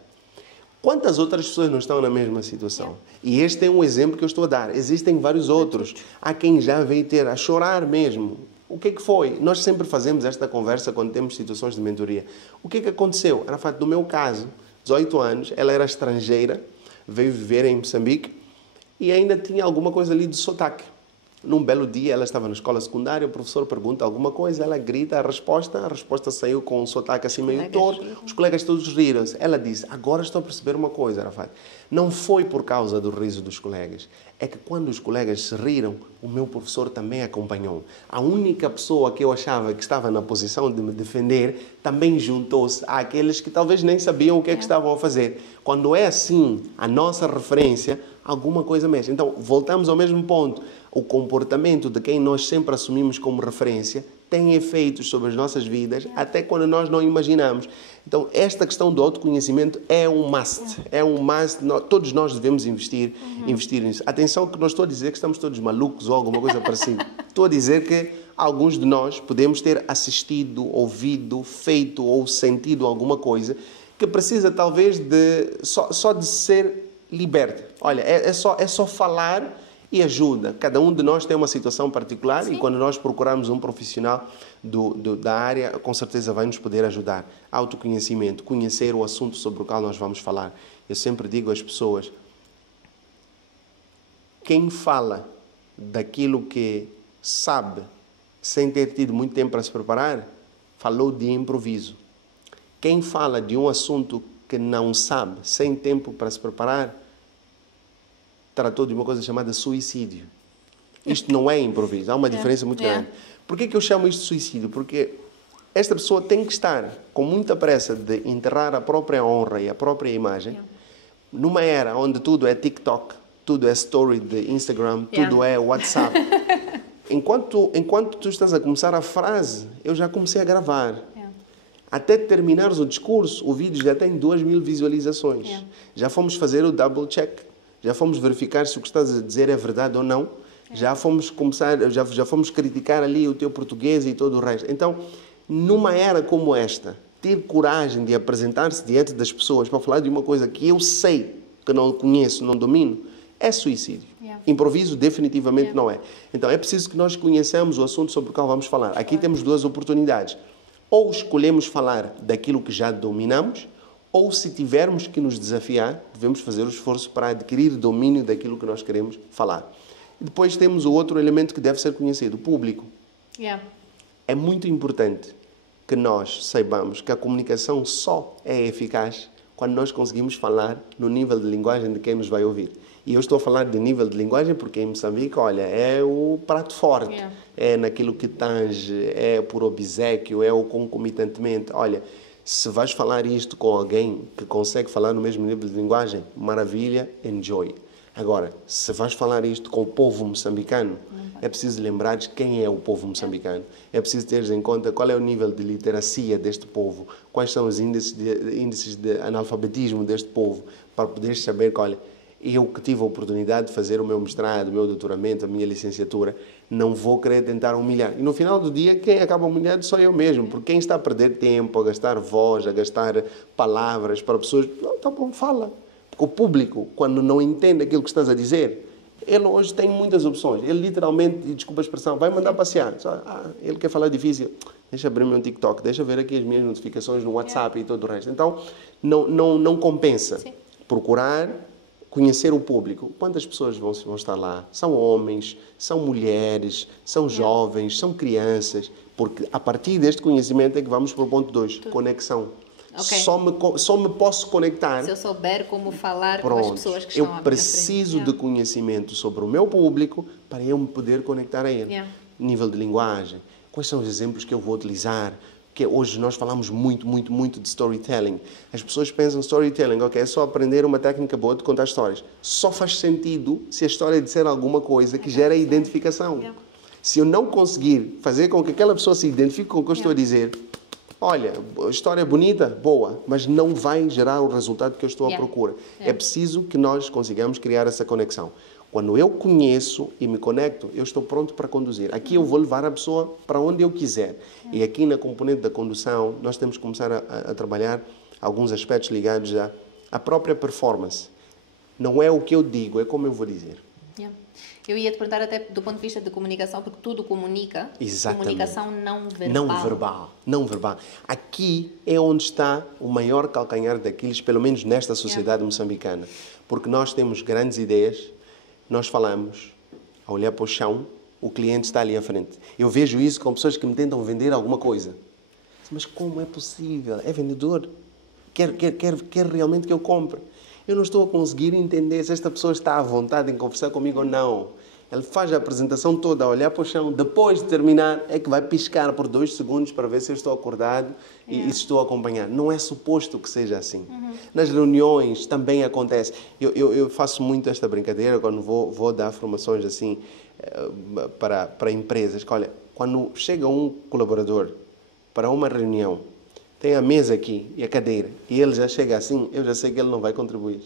Quantas outras pessoas não estão na mesma situação? E este é um exemplo que eu estou a dar. Existem vários outros. Há quem já veio ter a chorar mesmo. O que é que foi? Nós sempre fazemos esta conversa quando temos situações de mentoria. O que é que aconteceu? Arafat, no meu caso, 18 anos, ela era estrangeira, veio viver em Moçambique e ainda tinha alguma coisa ali de sotaque. Num belo dia, ela estava na escola secundária, o professor pergunta alguma coisa, ela grita a resposta saiu com um sotaque assim meio torto, os colegas todos riram-se. Ela disse, agora estou a perceber uma coisa, Arafat. Não foi por causa do riso dos colegas, é que quando os colegas se riram, o meu professor também acompanhou. A única pessoa que eu achava que estava na posição de me defender também juntou-se àqueles que talvez nem sabiam o que é que estavam a fazer. Quando é assim, a nossa referência, alguma coisa mexe. Então, voltamos ao mesmo ponto. O comportamento de quem nós sempre assumimos como referência tem efeitos sobre as nossas vidas, até quando nós não imaginamos. Então, esta questão do autoconhecimento é um must. É um must. Todos nós devemos investir nisso. Atenção que não estou a dizer que estamos todos malucos ou alguma coisa parecida. Estou a dizer que alguns de nós podemos ter assistido, ouvido, feito ou sentido alguma coisa que precisa talvez só de ser liberta. Olha, é só falar e ajuda. Cada um de nós tem uma situação particular. Sim. E quando nós procurarmos um profissional da área, com certeza vai nos poder ajudar. Autoconhecimento, conhecer o assunto sobre o qual nós vamos falar. Eu sempre digo às pessoas, quem fala daquilo que sabe, sem ter tido muito tempo para se preparar, falou de improviso. Quem fala de um assunto que não sabe, sem tempo para se preparar, tratou de uma coisa chamada suicídio. Isto não é improviso, há uma diferença muito grande. Por que eu chamo isto de suicídio? Porque esta pessoa tem que estar com muita pressa de enterrar a própria honra e a própria imagem, numa era onde tudo é TikTok, tudo é story de Instagram, tudo é WhatsApp. Enquanto tu estás a começar a frase, eu já comecei a gravar. Até terminares o discurso, o vídeo já tem 2.000 visualizações. Já fomos fazer o double check. Já fomos verificar se o que estás a dizer é verdade ou não. Já fomos criticar ali o teu português e todo o resto. Então, numa era como esta, ter coragem de apresentar-se diante das pessoas para falar de uma coisa que eu sei, que não conheço, não domino, é suicídio. Improviso definitivamente não é. Então, é preciso que nós conheçamos o assunto sobre o qual vamos falar. Aqui temos duas oportunidades. Ou escolhemos falar daquilo que já dominamos, ou se tivermos que nos desafiar, devemos fazer o esforço para adquirir domínio daquilo que nós queremos falar. E depois temos o outro elemento que deve ser conhecido, o público. É muito importante que nós saibamos que a comunicação só é eficaz quando nós conseguimos falar no nível de linguagem de quem nos vai ouvir. E eu estou a falar de nível de linguagem porque em Moçambique, olha, é o prato forte. É naquilo que tange, é por obséquio, é o concomitantemente. Olha, se vais falar isto com alguém que consegue falar no mesmo nível de linguagem, maravilha, enjoy. Agora, se vais falar isto com o povo moçambicano, é preciso lembrares quem é o povo moçambicano. É preciso teres em conta qual é o nível de literacia deste povo, quais são os índices de analfabetismo deste povo, para poderes saber que, olha, eu que tive a oportunidade de fazer o meu mestrado, o meu doutoramento, a minha licenciatura, não vou querer tentar humilhar. E no final do dia, quem acaba humilhado sou eu mesmo, porque quem está a perder tempo, a gastar voz, a gastar palavras para pessoas, não, tá bom, fala. Porque o público, quando não entende aquilo que estás a dizer, ele hoje tem muitas opções. Ele literalmente, desculpa a expressão, vai mandar passear. Ele quer falar difícil. Deixa abrir o meu TikTok, deixa ver aqui as minhas notificações no WhatsApp e todo o resto. Então, não compensa. Sim. Procurar conhecer o público. Quantas pessoas vão estar lá? São homens, são mulheres, são jovens, são crianças. Porque a partir deste conhecimento é que vamos para o ponto 2, conexão. Okay. Só me posso conectar. Se eu souber como falar com as pessoas que estão à minha frente. Eu preciso de conhecimento sobre o meu público para eu me poder conectar a ele. Nível de linguagem. Quais são os exemplos que eu vou utilizar? Porque hoje nós falamos muito de storytelling. As pessoas pensam storytelling, ok, é só aprender uma técnica boa de contar histórias. Só faz sentido se a história disser alguma coisa que gera identificação. Se eu não conseguir fazer com que aquela pessoa se identifique com o que eu estou a dizer, olha, a história é bonita, boa, mas não vai gerar o resultado que eu estou à procura. É preciso que nós consigamos criar essa conexão. Quando eu conheço e me conecto, eu estou pronto para conduzir. Aqui eu vou levar a pessoa para onde eu quiser. E aqui na componente da condução, nós temos que começar a trabalhar alguns aspectos ligados à própria performance. Não é o que eu digo, é como eu vou dizer. Eu ia te perguntar até do ponto de vista de comunicação, porque tudo comunica. Exatamente. Comunicação não verbal. Não verbal. Aqui é onde está o maior calcanhar daqueles, pelo menos nesta sociedade moçambicana. Porque nós temos grandes ideias, nós falamos, a olhar para o chão, o cliente está ali à frente. Eu vejo isso com pessoas que me tentam vender alguma coisa. Mas como é possível? É vendedor? Quer realmente que eu compre? Eu não estou a conseguir entender se esta pessoa está à vontade em conversar comigo ou não. Ele faz a apresentação toda a olhar para o chão. Depois de terminar, é que vai piscar por 2 segundos para ver se eu estou acordado e se estou a acompanhar. Não é suposto que seja assim. Nas reuniões também acontece. Eu faço muito esta brincadeira quando vou dar formações assim para empresas. Olha, quando chega um colaborador para uma reunião, tem a mesa aqui e a cadeira, e ele já chega assim, eu já sei que ele não vai contribuir.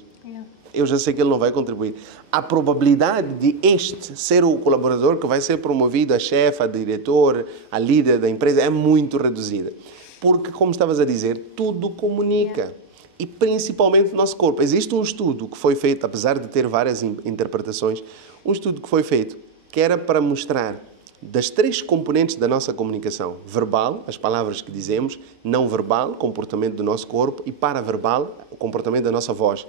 Eu já sei que ele não vai contribuir. A probabilidade de este ser o colaborador que vai ser promovido a chefe, a diretor, a líder da empresa é muito reduzida. Porque, como estavas a dizer, tudo comunica. E principalmente o nosso corpo. Existe um estudo que foi feito, apesar de ter várias interpretações, um estudo que foi feito que era para mostrar das 3 componentes da nossa comunicação: verbal, as palavras que dizemos; não verbal, comportamento do nosso corpo; e paraverbal, o comportamento da nossa voz.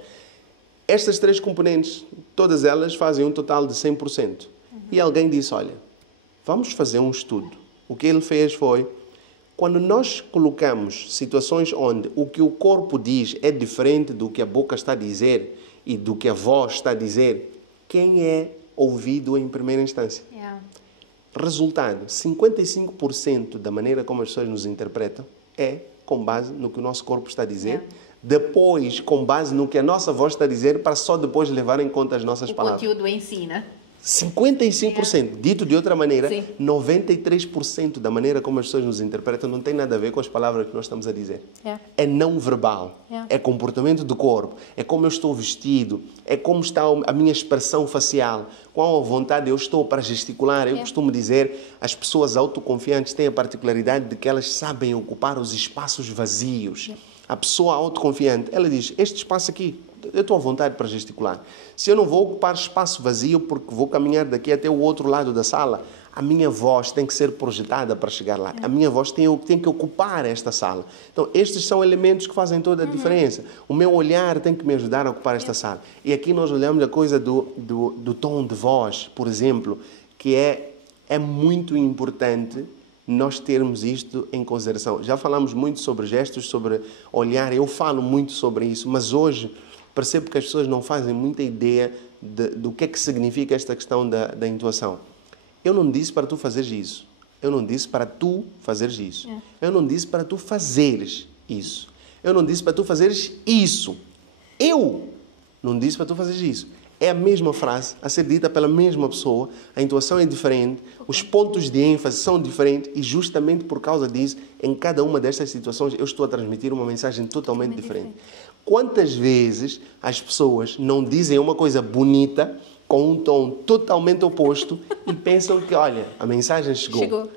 Estas 3 componentes, todas elas fazem um total de 100%. E alguém disse, olha, vamos fazer um estudo. O que ele fez foi, quando nós colocamos situações onde o que o corpo diz é diferente do que a boca está a dizer e do que a voz está a dizer, quem é ouvido em primeira instância? Resultado, 55% da maneira como as pessoas nos interpretam é com base no que o nosso corpo está a dizer, depois com base no que a nossa voz está a dizer, para só depois levar em conta as nossas palavras. O conteúdo em si, né? 55%. Dito de outra maneira, 93% da maneira como as pessoas nos interpretam não tem nada a ver com as palavras que nós estamos a dizer. É não verbal. É comportamento do corpo. É como eu estou vestido. É como está a minha expressão facial. Qual a vontade eu estou para gesticular. Eu costumo dizer, as pessoas autoconfiantes têm a particularidade de que elas sabem ocupar os espaços vazios. A pessoa autoconfiante, ela diz, este espaço aqui, eu estou à vontade para gesticular. Se eu não vou ocupar espaço vazio porque vou caminhar daqui até o outro lado da sala, a minha voz tem que ser projetada para chegar lá. A minha voz tem que ocupar esta sala. Então, estes são elementos que fazem toda a diferença. O meu olhar tem que me ajudar a ocupar esta sala. E aqui nós olhamos a coisa do tom de voz, por exemplo, que é muito importante nós termos isto em consideração. Já falamos muito sobre gestos, sobre olhar, eu falo muito sobre isso, mas hoje percebo que as pessoas não fazem muita ideia do que é que significa esta questão da intuação. Eu não disse para tu fazeres isso. Eu não disse para tu fazeres isso. Eu não disse para tu fazeres isso. Eu não disse para tu fazeres isso. Eu não disse para tu fazeres isso. É a mesma frase a ser dita pela mesma pessoa, a intuação é diferente, os pontos de ênfase são diferentes e justamente por causa disso, em cada uma destas situações, eu estou a transmitir uma mensagem totalmente diferente. Quantas vezes as pessoas não dizem uma coisa bonita com um tom totalmente oposto e pensam que, olha, a mensagem chegou.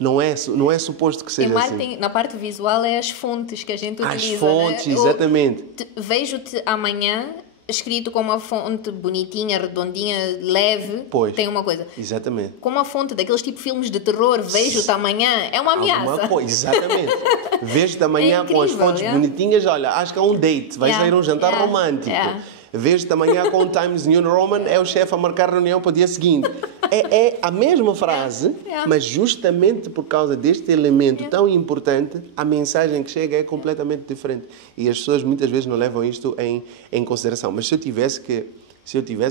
Não é suposto que seja assim. Na parte visual é as fontes que a gente utiliza. As fontes, né? Exatamente. Vejo-te amanhã escrito com uma fonte bonitinha, redondinha, leve, pois, tem uma coisa. Exatamente. Com uma fonte daqueles tipo filmes de terror, vejo-te amanhã, é uma ameaça. Exatamente. Vejo-te amanhã com as fontes bonitinhas, olha, acho que é um date, vai sair um jantar romântico. Vejo-te amanhã com o Times New Roman, é o chefe a marcar reunião para o dia seguinte. É a mesma frase, mas justamente por causa deste elemento tão importante, a mensagem que chega é completamente diferente. E as pessoas muitas vezes não levam isto em consideração. Mas se eu tivesse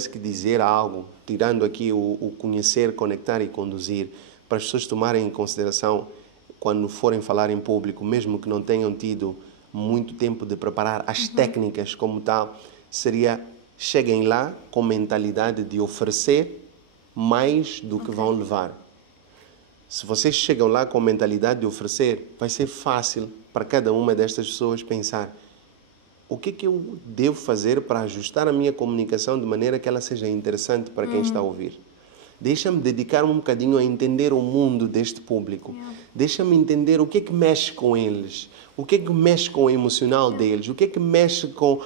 que dizer algo, tirando aqui o conhecer, conectar e conduzir, para as pessoas tomarem em consideração quando forem falar em público, mesmo que não tenham tido muito tempo de preparar as técnicas como tal, seria: cheguem lá com mentalidade de oferecer mais do que vão levar. Se vocês chegam lá com mentalidade de oferecer, vai ser fácil para cada uma destas pessoas pensar: o que é que eu devo fazer para ajustar a minha comunicação de maneira que ela seja interessante para quem está a ouvir? Deixa-me dedicar-me um bocadinho a entender o mundo deste público. Deixa-me entender o que é que mexe com eles, o que é que mexe com o emocional deles, o que é que mexe com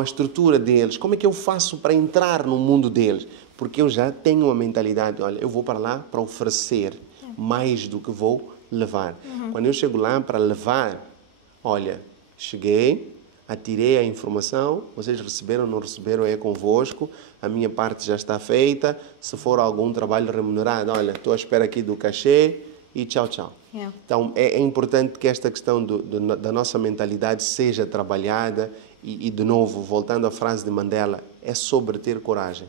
a estrutura deles, como é que eu faço para entrar no mundo deles? Porque eu já tenho uma mentalidade: olha, eu vou para lá para oferecer mais do que vou levar. Quando eu chego lá para levar, olha, cheguei, atirei a informação, vocês receberam ou não receberam, é convosco, a minha parte já está feita, se for algum trabalho remunerado, olha, estou à espera aqui do cachê e tchau, tchau. Então, é importante que esta questão da nossa mentalidade seja trabalhada e, de novo, voltando à frase de Mandela, é sobre ter coragem.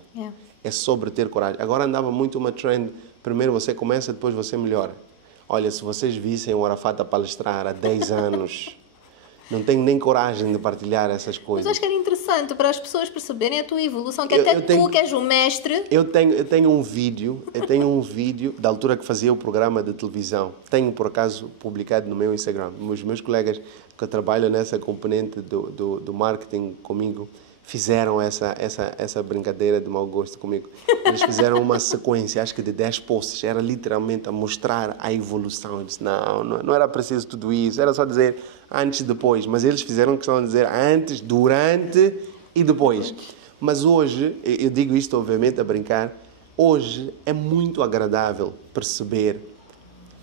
É sobre ter coragem. Agora andava muito uma trend: primeiro você começa, depois você melhora. Olha, se vocês vissem o Arafat a palestrar há 10 anos, não tenho nem coragem de partilhar essas coisas. Mas acho que era interessante para as pessoas perceberem a tua evolução, que até tu que és o mestre... Eu tenho um vídeo da altura que fazia o programa de televisão. Tenho, por acaso, publicado no meu Instagram. Os meus colegas que trabalham nessa componente do marketing comigo fizeram essa brincadeira de mau gosto comigo. Eles fizeram uma sequência, acho que de 10 posts. Era literalmente a mostrar a evolução. Eu disse: não era preciso tudo isso. Era só dizer antes e depois. Mas eles fizeram questão de dizer antes, durante e depois. Mas hoje, eu digo isto obviamente a brincar, hoje é muito agradável perceber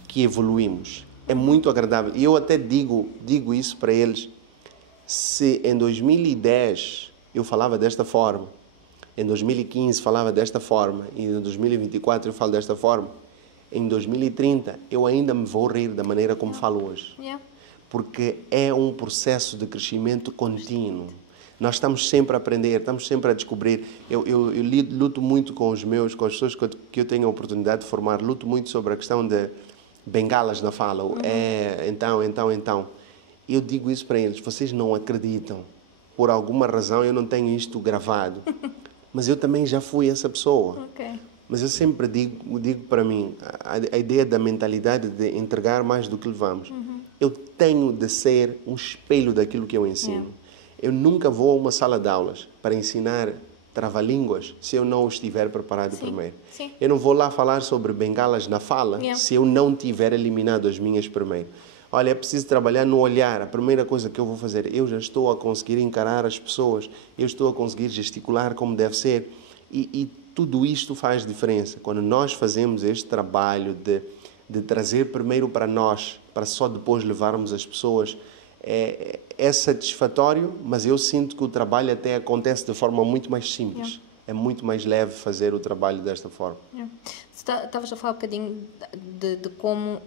que evoluímos. É muito agradável. E eu até digo isso para eles. Se em 2010... eu falava desta forma, em 2015 falava desta forma, e em 2024 eu falo desta forma, em 2030 eu ainda me vou rir da maneira como falo hoje. Porque é um processo de crescimento contínuo. Nós estamos sempre a aprender, estamos sempre a descobrir. Eu luto muito com as pessoas que eu tenho a oportunidade de formar, luto muito sobre a questão de bengalas na fala. Então. Eu digo isso para eles: vocês não acreditam. Por alguma razão eu não tenho isto gravado, mas eu também já fui essa pessoa. Mas eu sempre digo para mim, a ideia da mentalidade de entregar mais do que levamos. Eu tenho de ser um espelho daquilo que eu ensino. Eu nunca vou a uma sala de aulas para ensinar trava-línguas se eu não estiver preparado primeiro. Eu não vou lá falar sobre bengalas na fala se eu não tiver eliminado as minhas primeiro. Olha, é preciso trabalhar no olhar. A primeira coisa que eu vou fazer, eu já estou a conseguir encarar as pessoas, eu estou a conseguir gesticular como deve ser. E tudo isto faz diferença. Quando nós fazemos este trabalho de trazer primeiro para nós, para só depois levarmos as pessoas, é satisfatório, mas eu sinto que o trabalho até acontece de forma muito mais simples. É muito mais leve fazer o trabalho desta forma. Estavas a falar um bocadinho de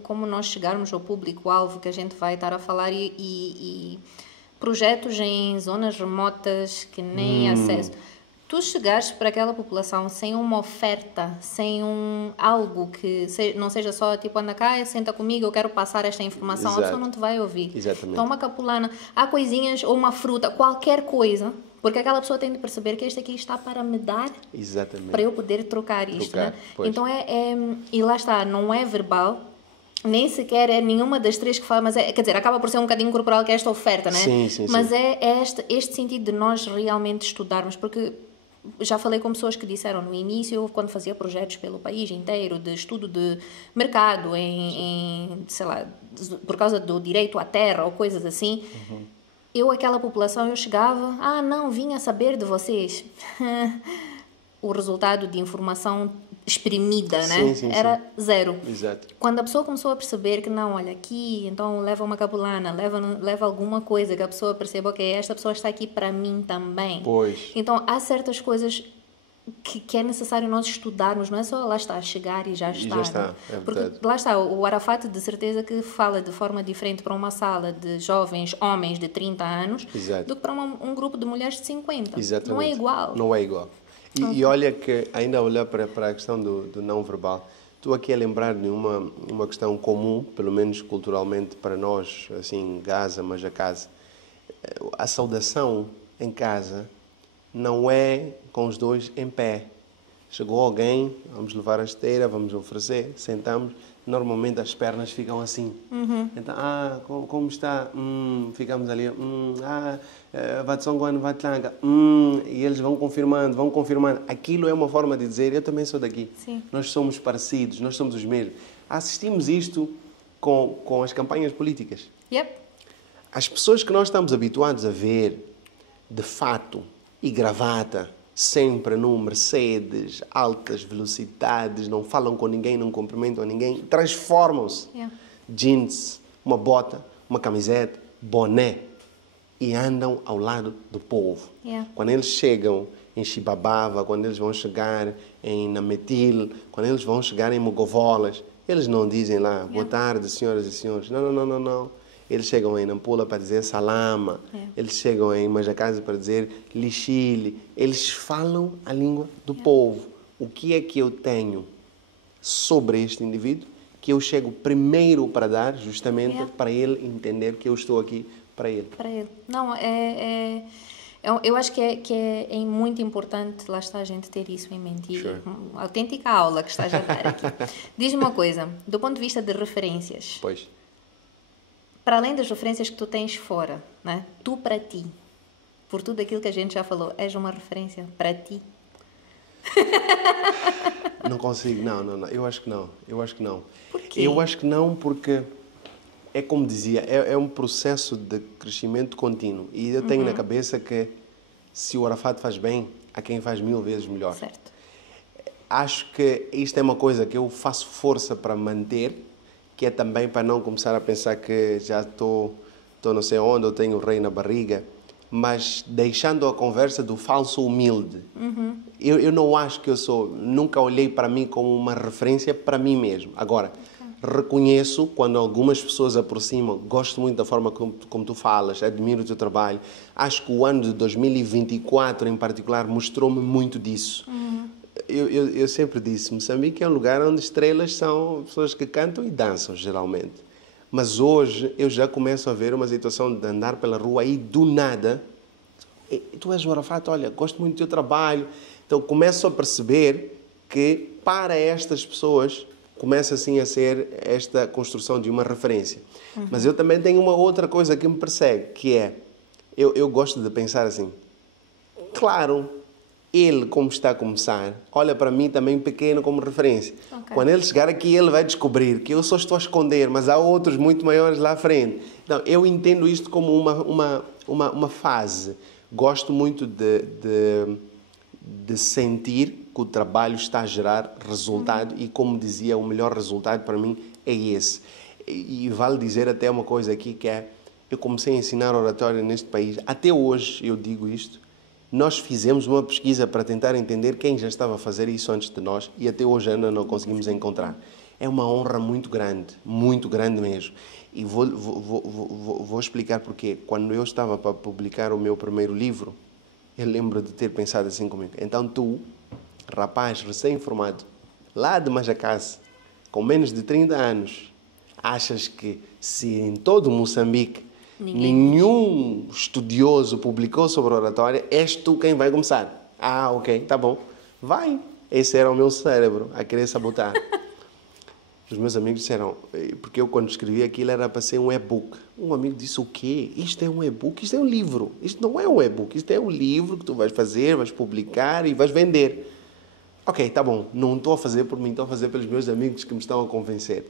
como nós chegarmos ao público-alvo que a gente vai estar a falar e projetos em zonas remotas que nem acesso. Tu chegaste para aquela população sem uma oferta, sem algo que não seja só tipo: anda cá, senta comigo, eu quero passar esta informação. A pessoa não te vai ouvir. Exatamente. Então, uma capulana, há coisinhas ou uma fruta, qualquer coisa. Porque aquela pessoa tem de perceber que este aqui está para me dar, para eu poder trocar isto. Né? Então, e lá está, não é verbal, Nem sequer é nenhuma das três que fala, mas quer dizer, acaba por ser um bocadinho corporal que é esta oferta, né? Sim. Mas é este sentido de nós realmente estudarmos, porque já falei com pessoas que disseram no início, quando fazia projetos pelo país inteiro, de estudo de mercado, sei lá, por causa do direito à terra ou coisas assim, aquela população, eu chegava, não, vinha saber de vocês. O resultado de informação exprimida, né? Era zero. Exato. Quando a pessoa começou a perceber que não, olha aqui, então leva uma capulana, leva alguma coisa que a pessoa perceba, ok, esta pessoa está aqui para mim também. Pois. Então há certas coisas que é necessário nós estudarmos, não é só lá está, chegar e já está. E já está, é porque verdade. lá está, o Arafat de certeza que fala de forma diferente para uma sala de jovens homens de 30 anos Exato. do que para um grupo de mulheres de 50. Exatamente. Não é igual. Não é igual. E olha que, ainda a olhar para a questão do não verbal, estou aqui a lembrar de uma questão comum, pelo menos culturalmente para nós, assim, Gaza, mas a casa. A saudação em casa não é com os dois em pé. Chegou alguém, vamos levar a esteira, vamos oferecer, sentamos, normalmente as pernas ficam assim. Então, como está? Ficamos ali, Vatsonguan, Vatlanga, e eles vão confirmando. Aquilo é uma forma de dizer, eu também sou daqui. Sim. Nós somos parecidos, nós somos os mesmos. Assistimos isto com as campanhas políticas. Yep. As pessoas que nós estamos habituados a ver, de fato e gravata, sempre num Mercedes, altas velocidades, não falam com ninguém, não cumprimentam ninguém, transformam-se. Yeah. Jeans, uma bota, uma camiseta, boné, e andam ao lado do povo. Yeah. Quando eles chegam em Chibabava, quando eles vão chegar em Nametil, quando eles vão chegar em Mogovolas, eles não dizem lá, boa tarde, senhoras e senhores. Não. Eles chegam em Nampula para dizer salama. Eles chegam em Majacase para dizer lixile. Eles falam a língua do povo. O que é que eu tenho sobre este indivíduo que eu chego primeiro para dar, justamente para ele entender que eu estou aqui para ele. Para ele. Não, eu acho que é muito importante, lá está, a gente ter isso em mente. E uma autêntica aula que estás a dar aqui. Diz-me uma coisa, do ponto de vista de referências. Pois. Para além das referências que tu tens fora, né? Tu para ti, por tudo aquilo que a gente já falou, és uma referência para ti? Não consigo, não. Eu acho que não. Por quê? Eu acho que não porque, é como dizia, é um processo de crescimento contínuo. E eu tenho na cabeça que se o Arafat faz bem, há quem faz 1000 vezes melhor. Certo. Acho que isto é uma coisa que eu faço força para manter, que é também para não começar a pensar que já estou não sei onde, eu tenho o rei na barriga, mas deixando a conversa do falso humilde. Eu não acho que nunca olhei para mim como uma referência para mim mesmo. Agora, reconheço quando algumas pessoas aproximam, gosto muito da forma como tu falas, admiro o teu trabalho. Acho que o ano de 2024, em particular, mostrou-me muito disso. Eu sempre disse, Moçambique é um lugar onde estrelas são pessoas que cantam e dançam, geralmente. Mas hoje eu já começo a ver uma situação de andar pela rua e do nada, tu és o Arafat, olha, gosto muito do teu trabalho. Então começo a perceber que para estas pessoas começa assim a ser esta construção de uma referência. Mas eu também tenho uma outra coisa que me persegue, que é, eu gosto de pensar assim, claro, ele, como está a começar, olha para mim também pequeno como referência. Okay. Quando ele chegar aqui, ele vai descobrir que eu só estou a esconder, mas há outros muito maiores lá à frente. Então, eu entendo isto como uma fase. Gosto muito de sentir que o trabalho está a gerar resultado e, como dizia, o melhor resultado para mim é esse. E vale dizer até uma coisa aqui que é, eu comecei a ensinar oratória neste país, até hoje eu digo isto, nós fizemos uma pesquisa para tentar entender quem já estava a fazer isso antes de nós e até hoje ainda não conseguimos encontrar. É uma honra muito grande mesmo. E vou explicar porquê. Quando eu estava para publicar o meu primeiro livro, eu lembro de ter pensado assim comigo. Então tu, rapaz recém-formado, lá de Majacase, com menos de 30 anos, achas que se em todo Moçambique nenhum estudioso publicou sobre oratória, és tu quem vai começar. Ok, tá bom. Vai. Esse era o meu cérebro a querer sabotar. Os meus amigos disseram, porque eu quando escrevi aquilo era para ser um e-book. Um amigo disse, o quê? Isto é um e-book? Isto é um livro. Isto não é um e-book, isto é um livro que tu vais fazer, vais publicar e vais vender. Ok, tá bom, não estou a fazer por mim, estou a fazer pelos meus amigos que me estão a convencer.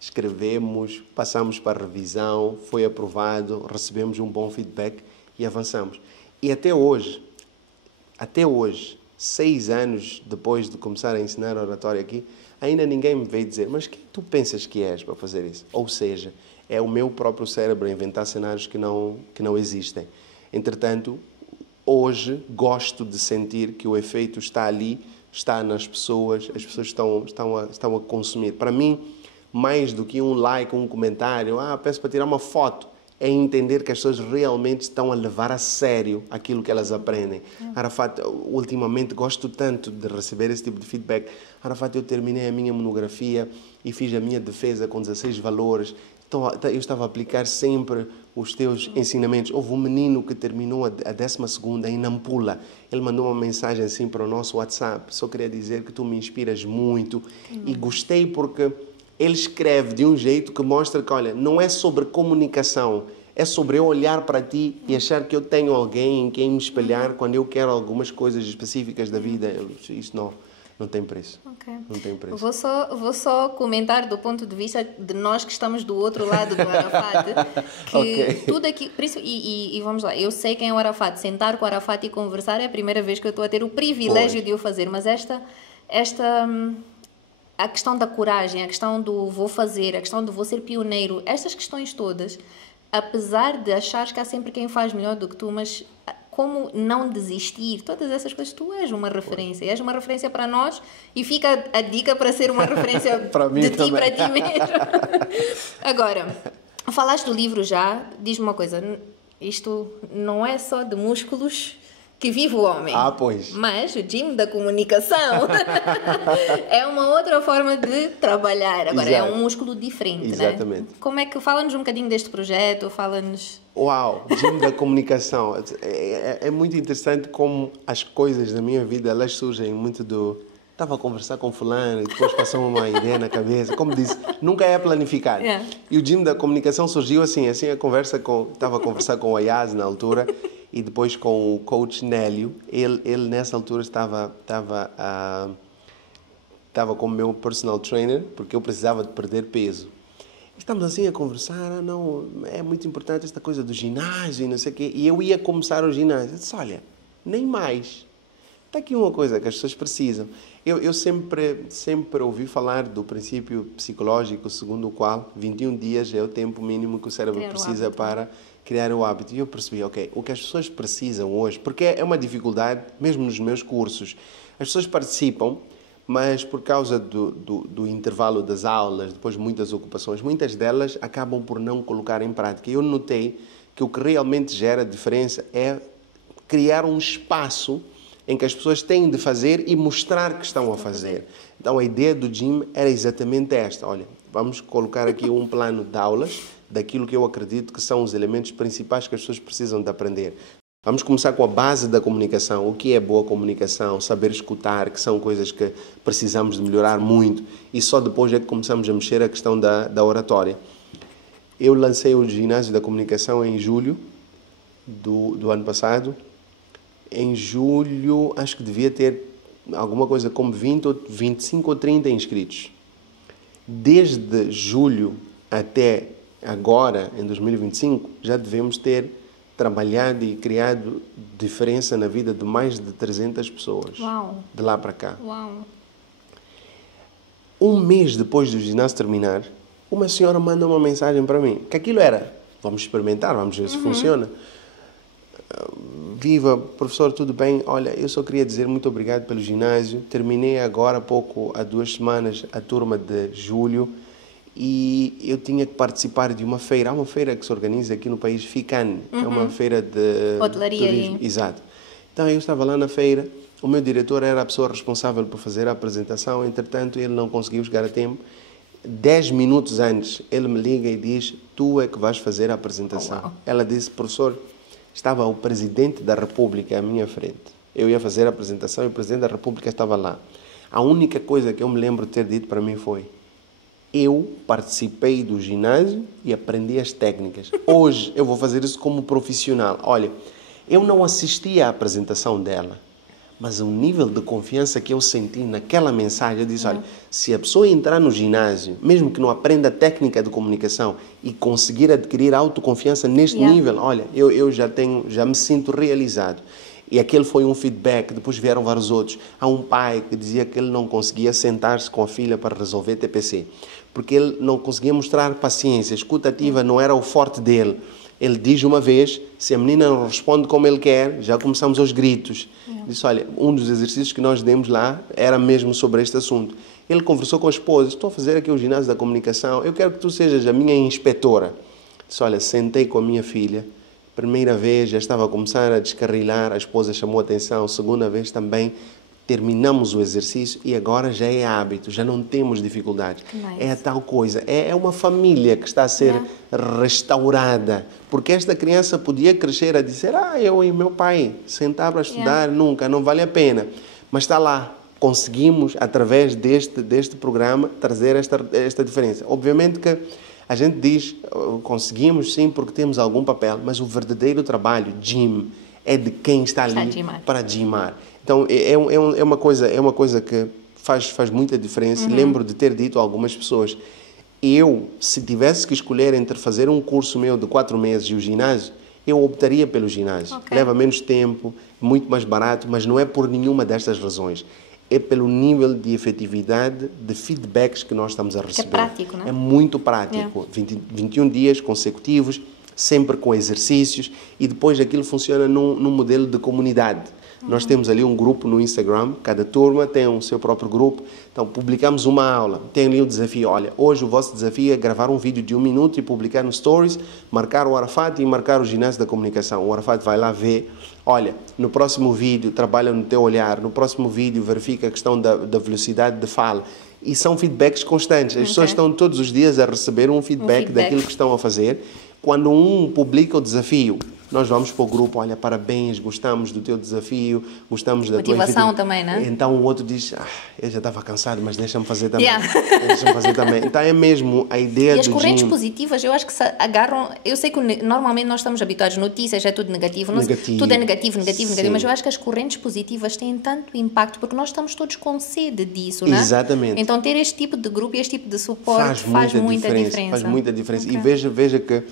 Escrevemos, passamos para a revisão, foi aprovado, recebemos um bom feedback e avançamos. E até hoje, 6 anos depois de começar a ensinar oratória aqui, ainda ninguém me veio dizer, mas quem tu pensas que és para fazer isso? Ou seja, é o meu próprio cérebro a inventar cenários que não existem. Entretanto, hoje gosto de sentir que o efeito está ali, está nas pessoas, as pessoas estão a consumir. Para mim, mais do que um like, um comentário, peço para tirar uma foto, é entender que as pessoas realmente estão a levar a sério aquilo que elas aprendem. Arafat, ultimamente gosto tanto de receber esse tipo de feedback. Arafat, eu terminei a minha monografia e fiz a minha defesa com 16 valores. Então, eu estava a aplicar sempre os teus ensinamentos. Houve um menino que terminou a 12ª em Nampula. Ele mandou uma mensagem assim para o nosso WhatsApp. Só queria dizer que tu me inspiras muito. E gostei porque ele escreve de um jeito que mostra que, olha, não é sobre comunicação, é sobre eu olhar para ti e achar que eu tenho alguém em quem me espelhar quando eu quero algumas coisas específicas da vida. Isso não tem preço. Okay. Não tem preço. Vou só comentar do ponto de vista de nós que estamos do outro lado do Arafat, que Okay. tudo aqui... E vamos lá, eu sei quem é o Arafat. Sentar com o Arafat e conversar é a primeira vez que eu estou a ter o privilégio de o fazer, mas a questão da coragem, a questão do vou fazer, a questão do vou ser pioneiro, estas questões todas, apesar de achares que há sempre quem faz melhor do que tu, mas como não desistir, todas essas coisas, tu és uma referência, és uma referência para nós e fica a dica para ser uma referência para mim de ti também. para ti mesmo. Agora, falaste do livro já, diz-me uma coisa, isto não é só de músculos que vive o homem. Pois. Mas o gym da comunicação é uma outra forma de trabalhar. Agora, Exato. é um músculo diferente, Exatamente. né? Como é que... Fala-nos um bocadinho deste projeto, fala-nos... Uau, gym da comunicação. É muito interessante como as coisas da minha vida, elas surgem muito do... Estava a conversar com fulano e depois passou uma ideia na cabeça. Como disse, nunca é planificado. Yeah. E o gym da comunicação surgiu assim estava a conversar com o Ayaz na altura e depois com o coach Nélio. Ele nessa altura estava como meu personal trainer porque eu precisava de perder peso. Estamos assim a conversar, não, é muito importante esta coisa do ginásio e não sei o quê. E eu ia começar o ginásio. Eu disse, olha, nem mais. Está aqui uma coisa que as pessoas precisam. Eu sempre ouvi falar do princípio psicológico segundo o qual 21 dias é o tempo mínimo que o cérebro precisa para criar o hábito. E eu percebi, ok, o que as pessoas precisam hoje, porque é uma dificuldade, mesmo nos meus cursos, as pessoas participam, mas por causa do intervalo das aulas, depois muitas ocupações, muitas delas acabam por não colocar em prática. Eu notei que o que realmente gera diferença é criar um espaço em que as pessoas têm de fazer e mostrar que estão a fazer. Então, a ideia do gym era exatamente esta. Olha, vamos colocar aqui um plano de aulas daquilo que eu acredito que são os elementos principais que as pessoas precisam de aprender. Vamos começar com a base da comunicação. O que é boa comunicação? Saber escutar, que são coisas que precisamos de melhorar muito. E só depois é que começamos a mexer a questão da oratória. Eu lancei o ginásio da comunicação em julho do ano passado. Em julho, acho que devia ter alguma coisa como 25 ou 30 inscritos. Desde julho até agora, em 2025, já devemos ter trabalhado e criado diferença na vida de mais de 300 pessoas. Uau. De lá para cá. Uau. Um mês depois do ginásio terminar, uma senhora manda uma mensagem para mim. Que aquilo era, vamos experimentar, vamos ver se funciona. Viva, professor, tudo bem? Olha, eu só queria dizer muito obrigado pelo ginásio. Terminei agora há pouco, há 2 semanas, a turma de julho e eu tinha que participar de uma feira. Há uma feira que se organiza aqui no país, FICAN. É uma feira de hotelaria. turismo. Exato. Então, eu estava lá na feira. O meu diretor era a pessoa responsável por fazer a apresentação. Entretanto, ele não conseguiu chegar a tempo. 10 minutos antes, ele me liga e diz, tu é que vais fazer a apresentação. Wow. Ela disse, professor, estava o Presidente da República à minha frente. Eu ia fazer a apresentação e o Presidente da República estava lá. A única coisa que eu me lembro de ter dito para mim foi, Eu participei do ginásio e aprendi as técnicas. Hoje eu vou fazer isso como profissional. Olha, eu não assisti à apresentação dela, mas o nível de confiança que eu senti naquela mensagem, eu disse, olha, se a pessoa entrar no ginásio, mesmo que não aprenda a técnica de comunicação e conseguir adquirir autoconfiança neste nível, olha, eu já me sinto realizado. E aquele foi um feedback, depois vieram vários outros. Há um pai que dizia que ele não conseguia sentar-se com a filha para resolver TPC, porque ele não conseguia mostrar paciência, escuta ativa não era o forte dele. Ele diz uma vez, se a menina não responde como ele quer, já começamos aos gritos. Disse, olha, um dos exercícios que nós demos lá era mesmo sobre este assunto. Ele conversou com a esposa, estou a fazer aqui o ginásio da comunicação, eu quero que tu sejas a minha inspetora. Disse, olha, sentei com a minha filha, primeira vez já estava a começar a descarrilar, a esposa chamou a atenção, segunda vez também, terminamos o exercício e agora já é hábito, já não temos dificuldades. É a tal coisa, é uma família que está a ser restaurada, porque esta criança podia crescer a dizer, eu e meu pai sentar para estudar nunca, não vale a pena, mas está lá, conseguimos através deste programa trazer esta diferença. Obviamente que a gente diz, conseguimos sim porque temos algum papel, mas o verdadeiro trabalho, gym, é de quem está ali para gymar. Então, é uma coisa que faz muita diferença. Lembro de ter dito a algumas pessoas, se tivesse que escolher entre fazer um curso meu de 4 meses e o ginásio, eu optaria pelo ginásio. Leva menos tempo, muito mais barato, mas não é por nenhuma destas razões. É pelo nível de efetividade de feedbacks que nós estamos a receber. É prático, não é? É muito prático. 21 dias consecutivos, sempre com exercícios, e depois aquilo funciona num modelo de comunidade. Nós temos ali um grupo no Instagram, cada turma tem o seu próprio grupo, então publicamos uma aula, tem ali o desafio, olha, hoje o vosso desafio é gravar um vídeo de 1 minuto e publicar no Stories, marcar o Arafat e marcar o ginásio da comunicação. O Arafat vai lá ver, olha, no próximo vídeo trabalha no teu olhar, no próximo vídeo verifica a questão da velocidade de fala. E são feedbacks constantes, as pessoas estão todos os dias a receber um feedback daquilo que estão a fazer. Quando um publica o desafio, nós vamos para o grupo, olha, parabéns, gostamos do teu desafio, gostamos da tua motivação também, né? Então o outro diz, eu já estava cansado, mas deixa-me fazer também. Deixa-me fazer também. Então é mesmo a ideia do E as correntes positivas, eu acho que se agarram, eu sei que normalmente nós estamos habituados, notícias é tudo negativo, tudo é negativo, mas eu acho que as correntes positivas têm tanto impacto, porque nós estamos todos com sede disso, né? Exatamente. Então ter este tipo de grupo e este tipo de suporte faz muita diferença. Faz muita diferença. E veja que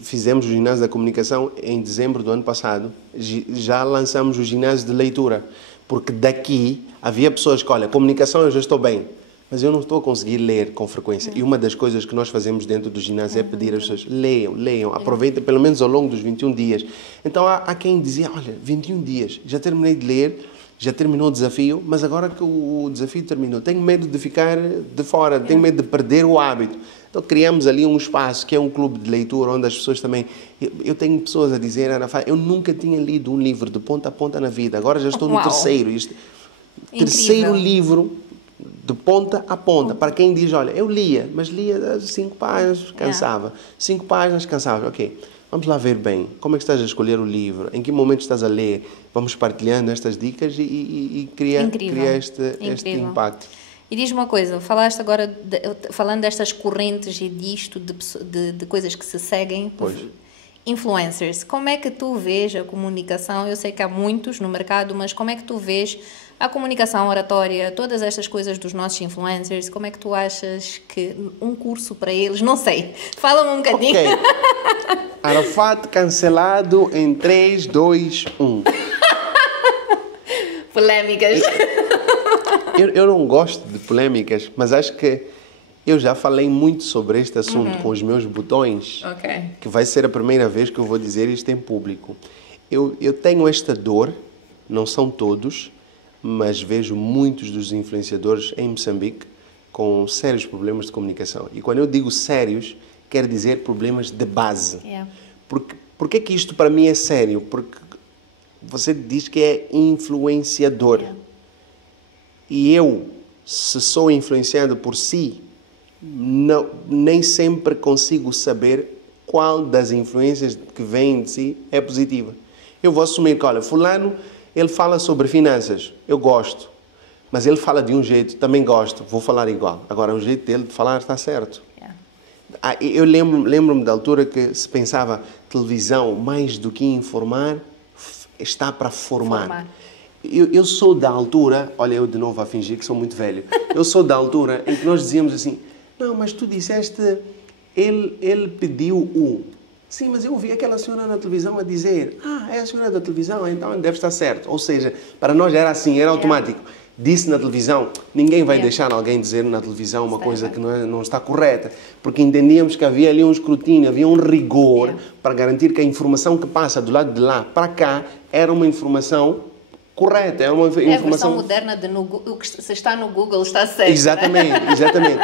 fizemos o ginásio da comunicação em dezembro do ano passado, já lançamos o ginásio de leitura, porque daqui havia pessoas que, olha, comunicação eu já estou bem, mas eu não estou a conseguir ler com frequência. E uma das coisas que nós fazemos dentro do ginásio é pedir às pessoas, leiam, aproveitem pelo menos ao longo dos 21 dias. Então há quem dizia, olha, 21 dias, já terminei de ler, já terminou o desafio, mas agora que o desafio terminou, tenho medo de ficar de fora, tenho medo de perder o hábito. Então criamos ali um espaço que é um clube de leitura onde as pessoas também... Eu tenho pessoas a dizer, eu nunca tinha lido um livro de ponta a ponta na vida, agora já estou no terceiro. Terceiro livro de ponta a ponta. Para quem diz, olha, eu lia, mas lia 5 páginas, cansava. 5 páginas, cansava. Ok, vamos lá ver bem. Como é que estás a escolher o livro? Em que momento estás a ler? Vamos partilhando estas dicas e criar este impacto. E diz-me uma coisa, falaste agora, falando destas correntes e disto, de coisas que se seguem, influencers, como é que tu vês a comunicação? Eu sei que há muitos no mercado, mas como é que tu vês a comunicação, a oratória, todas estas coisas dos nossos influencers? Como é que tu achas que um curso para eles, não sei, fala-me um bocadinho. Ok, Arafat cancelado em 3, 2, 1. Polêmicas. Eu não gosto de polêmicas, mas acho que eu já falei muito sobre este assunto com os meus botões, que vai ser a primeira vez que eu vou dizer isto em público. Eu tenho esta dor, não são todos, mas vejo muitos dos influenciadores em Moçambique com sérios problemas de comunicação. E quando eu digo sérios, quer dizer problemas de base. Por que isto para mim é sério? Porque você diz que é influenciador. E eu, se sou influenciado por si, nem sempre consigo saber qual das influências que vêm de si é positiva. Eu vou assumir que, olha, fulano, ele fala sobre finanças, eu gosto, Mas ele fala de um jeito, também gosto, vou falar igual. Agora, o jeito dele de falar está certo. Eu lembro-me da altura que se pensava televisão, mais do que informar, está para formar. Eu sou da altura, olha eu de novo a fingir que sou muito velho, eu sou da altura em que nós dizíamos assim, não, mas tu disseste, ele pediu o... Sim, mas eu vi aquela senhora na televisão a dizer, é a senhora da televisão, então deve estar certo. Ou seja, para nós era assim, era automático. Disse na televisão, ninguém vai deixar alguém dizer na televisão uma coisa que não está correta, porque entendíamos que havia ali um escrutínio, havia um rigor para garantir que a informação que passa do lado de lá para cá era uma informação correta, é uma informação... É a versão moderna de o que se está no Google está certo. Exatamente, exatamente.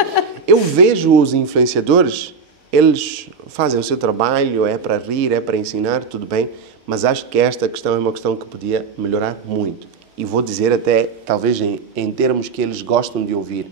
Eu vejo os influenciadores, eles fazem o seu trabalho, é para rir, é para ensinar, tudo bem, mas acho que esta questão é uma questão que podia melhorar muito. E vou dizer até, talvez em termos que eles gostam de ouvir,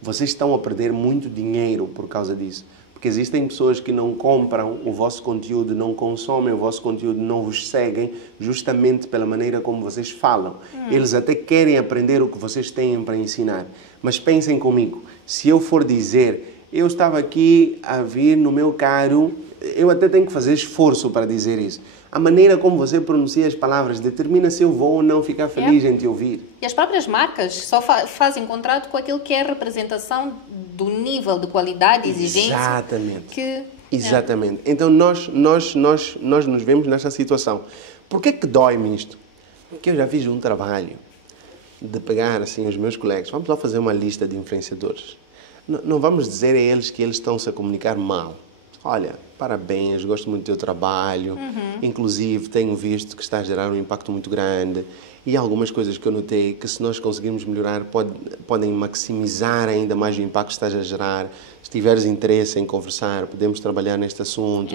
vocês estão a perder muito dinheiro por causa disso. Porque existem pessoas que não compram o vosso conteúdo, não consomem o vosso conteúdo, não vos seguem, justamente pela maneira como vocês falam. Eles até querem aprender o que vocês têm para ensinar. Mas pensem comigo, se eu for dizer, eu estava aqui a vir no meu carro, eu até tenho que fazer esforço para dizer isso. A maneira como você pronuncia as palavras determina se eu vou ou não ficar feliz em te ouvir. E as próprias marcas só fazem contrato com aquilo que é a representação do nível de qualidade e exigência. Exatamente. Exatamente. Então nós nos vemos nesta situação. Por que dói-me isto? Porque eu já fiz um trabalho de pegar assim os meus colegas, vamos lá fazer uma lista de influenciadores. Não vamos dizer a eles que eles estão-se a comunicar mal. Olha, parabéns, gosto muito do teu trabalho, inclusive tenho visto que está a gerar um impacto muito grande e algumas coisas que eu notei que se nós conseguirmos melhorar podem maximizar ainda mais o impacto que estás a gerar. Se tiveres interesse em conversar, podemos trabalhar neste assunto.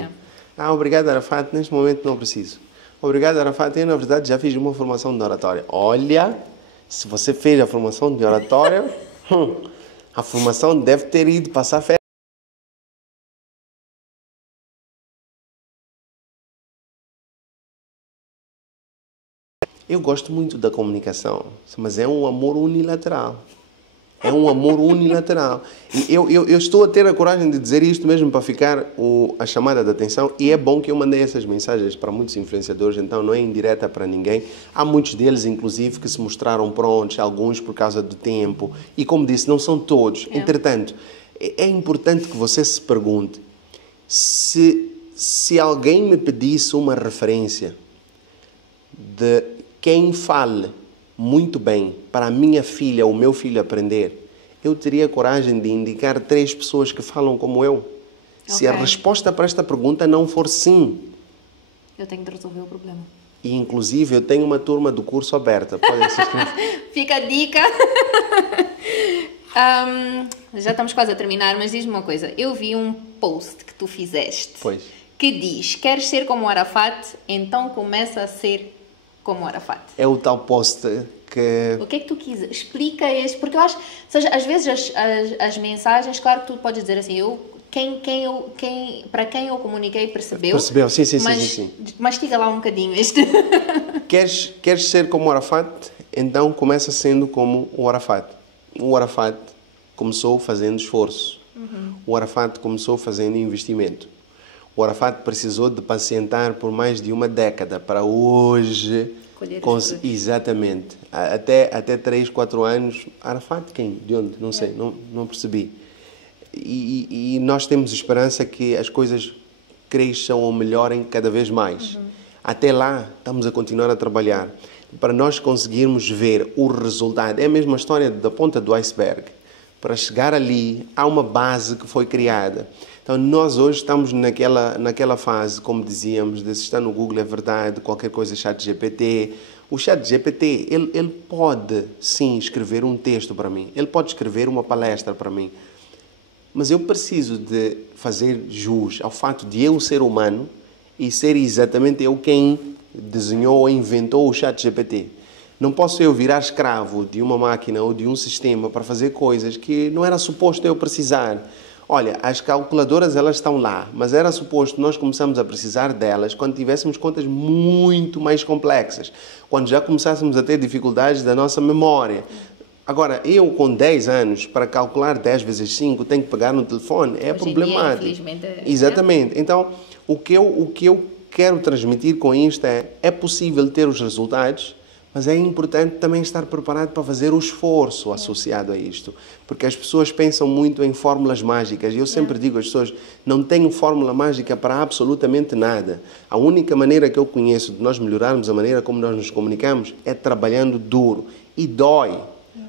Obrigado, Arafat, neste momento não preciso. Obrigado, Arafat, eu na verdade já fiz uma formação de oratória. Olha, se você fez a formação de oratória, a formação deve ter ido passar férias. Eu gosto muito da comunicação, mas é um amor unilateral. É um amor unilateral. E eu estou a ter a coragem de dizer isto mesmo para ficar a chamada de atenção. E é bom que eu mandei essas mensagens para muitos influenciadores, então não é indireta para ninguém. Há muitos deles, inclusive, que se mostraram prontos, alguns por causa do tempo. E como disse, não são todos. Entretanto, é importante que você se pergunte se alguém me pedisse uma referência de quem fale muito bem para a minha filha ou o meu filho aprender, eu teria coragem de indicar 3 pessoas que falam como eu. Se a resposta para esta pergunta não for sim, eu tenho de resolver o problema. E inclusive eu tenho uma turma do curso aberta. Podem se inscrever. Fica a dica. Já estamos quase a terminar, mas diz-me uma coisa. Eu vi um post que tu fizeste que diz: queres ser como o Arafat, então começa a ser como o Arafat. É o tal post que... O que é que tu quis? Explica este, porque eu acho, seja, às vezes as mensagens, claro que tu podes dizer assim, para quem eu comuniquei percebeu. Percebeu, sim. Mastiga lá um bocadinho este. Queres ser como o Arafat? Então começa sendo como o Arafat. O Arafat começou fazendo esforço. O Arafat começou fazendo investimento. O Arafat precisou de pacientar por mais de uma década para hoje... Exatamente. Até 3, 4 anos. Arafat quem? De onde? Não sei, não percebi. E nós temos esperança que as coisas cresçam ou melhorem cada vez mais. Até lá, estamos a continuar a trabalhar. Para nós conseguirmos ver o resultado. É a mesma história da ponta do iceberg. Para chegar ali, há uma base que foi criada. Então, nós hoje estamos naquela fase, como dizíamos, de se está no Google é verdade, qualquer coisa ChatGPT. O ChatGPT, ele pode, sim, escrever um texto para mim. Ele pode escrever uma palestra para mim. Mas eu preciso de fazer jus ao fato de eu ser humano e ser exatamente eu quem desenhou ou inventou o ChatGPT. Não posso eu virar escravo de uma máquina ou de um sistema para fazer coisas que não era suposto eu precisar. Olha, as calculadoras elas estão lá, mas era suposto nós começarmos a precisar delas quando tivéssemos contas muito mais complexas, quando já começássemos a ter dificuldades da nossa memória. Agora, eu com 10 anos, para calcular 10 vezes 5, tenho que pegar no telefone. É Hoje em problemático. dia, infelizmente, Exatamente. Então, o que eu quero transmitir com isto é possível ter os resultados, mas é importante também estar preparado para fazer o esforço associado a isto. Porque as pessoas pensam muito em fórmulas mágicas. E eu sempre digo às pessoas, não tenho fórmula mágica para absolutamente nada. A única maneira que eu conheço de nós melhorarmos a maneira como nós nos comunicamos é trabalhando duro. E dói.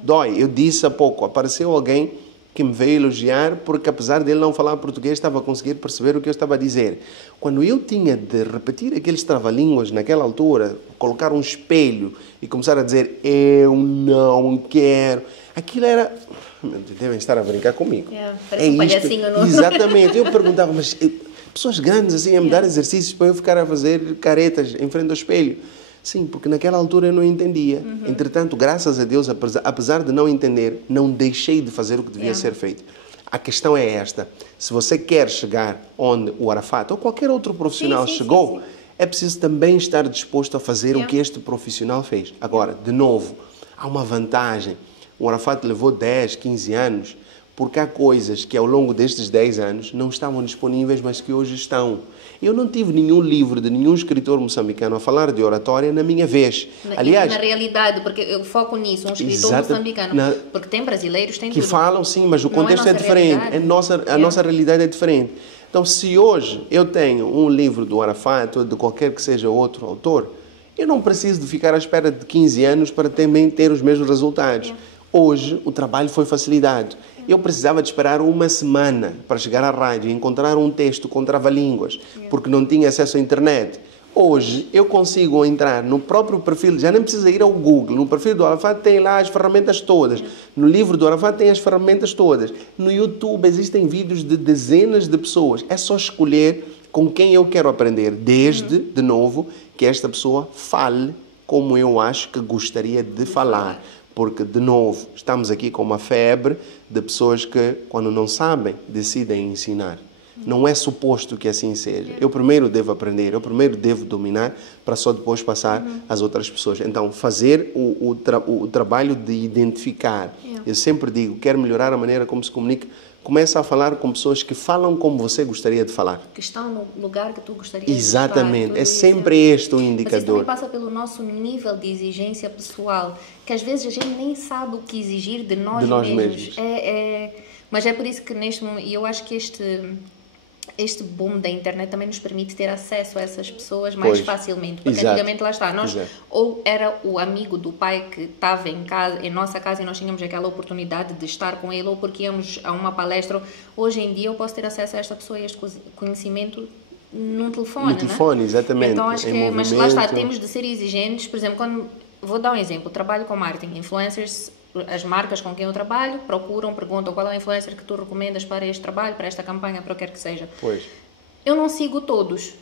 Dói. Eu disse há pouco, apareceu alguém que me veio elogiar porque, apesar dele não falar português, estava a conseguir perceber o que eu estava a dizer. Quando eu tinha de repetir aqueles trava-línguas naquela altura, colocar um espelho e começar a dizer eu não quero, aquilo era... Devem estar a brincar comigo. Parece um palhacinho, não? Exatamente. Eu perguntava, mas pessoas grandes assim a me dar exercícios para eu ficar a fazer caretas em frente ao espelho. Sim, porque naquela altura eu não entendia. Entretanto, graças a Deus, apesar de não entender, não deixei de fazer o que devia ser feito. A questão é esta. Se você quer chegar onde o Arafat ou qualquer outro profissional chegou, é preciso também estar disposto a fazer o que este profissional fez. Agora, de novo, há uma vantagem. O Arafat levou 10, 15 anos, porque há coisas que ao longo destes 10 anos não estavam disponíveis, mas que hoje estão. Eu não tive nenhum livro de nenhum escritor moçambicano a falar de oratória na minha vez. Aliás, na realidade, porque eu foco nisso, um escritor moçambicano, porque tem brasileiros, tem que tudo. Falam, sim, mas o contexto é diferente. A nossa realidade é diferente. Então, se hoje eu tenho um livro do Arafat ou de qualquer que seja outro autor, eu não preciso de ficar à espera de 15 anos para também ter os mesmos resultados. Hoje, o trabalho foi facilitado. Eu precisava de esperar uma semana para chegar à rádio e encontrar um texto com trava-línguas, porque não tinha acesso à internet. Hoje, eu consigo entrar no próprio perfil, já nem precisa ir ao Google, no perfil do Arafat tem lá as ferramentas todas, no livro do Arafat tem as ferramentas todas, no YouTube existem vídeos de dezenas de pessoas, é só escolher com quem eu quero aprender, desde, de novo, que esta pessoa fale como eu acho que gostaria de falar. Porque, de novo, estamos aqui com uma febre de pessoas que, quando não sabem, decidem ensinar. Não é suposto que assim seja. Eu primeiro devo aprender, eu primeiro devo dominar, para só depois passar às outras pessoas. Então, fazer o trabalho de identificar. Eu sempre digo, quero melhorar a maneira como se comunica. Começa a falar com pessoas que falam como você gostaria de falar. Que estão no lugar que tu gostarias de estar. Exatamente. É sempre este o indicador. Mas isso também passa pelo nosso nível de exigência pessoal, que às vezes a gente nem sabe o que exigir de nós mesmos. Mas é por isso que neste momento, e eu acho que este boom da internet também nos permite ter acesso a essas pessoas mais facilmente. Porque antigamente, lá está, nós ou era o amigo do pai que estava em nossa casa e nós tínhamos aquela oportunidade de estar com ele, ou porque íamos a uma palestra. Hoje em dia eu posso ter acesso a esta pessoa e este conhecimento num telefone, no telefone, exatamente. Então acho que mas lá está, temos de ser exigentes. Por exemplo, vou dar um exemplo, trabalho com marketing, influencers. As marcas com quem eu trabalho perguntam qual é a influencer que tu recomendas para este trabalho, para esta campanha, para o que quer que seja. Pois. Eu não sigo todos,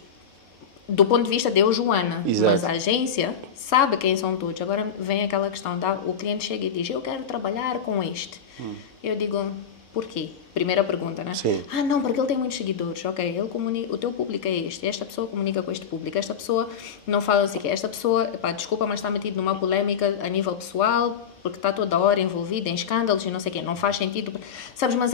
do ponto de vista de eu, Joana, mas a agência sabe quem são todos. Agora vem aquela questão, o cliente chega e diz, eu quero trabalhar com este. Eu digo, por quê? Primeira pergunta, né? Sim. Não, porque ele tem muitos seguidores. Ok, o teu público é este. Esta pessoa comunica com este público. Esta pessoa não fala assim que esta pessoa, desculpa, mas está metido numa polêmica a nível pessoal, porque está toda hora envolvida em escândalos e não sei o quê. Não faz sentido. Sabes, mas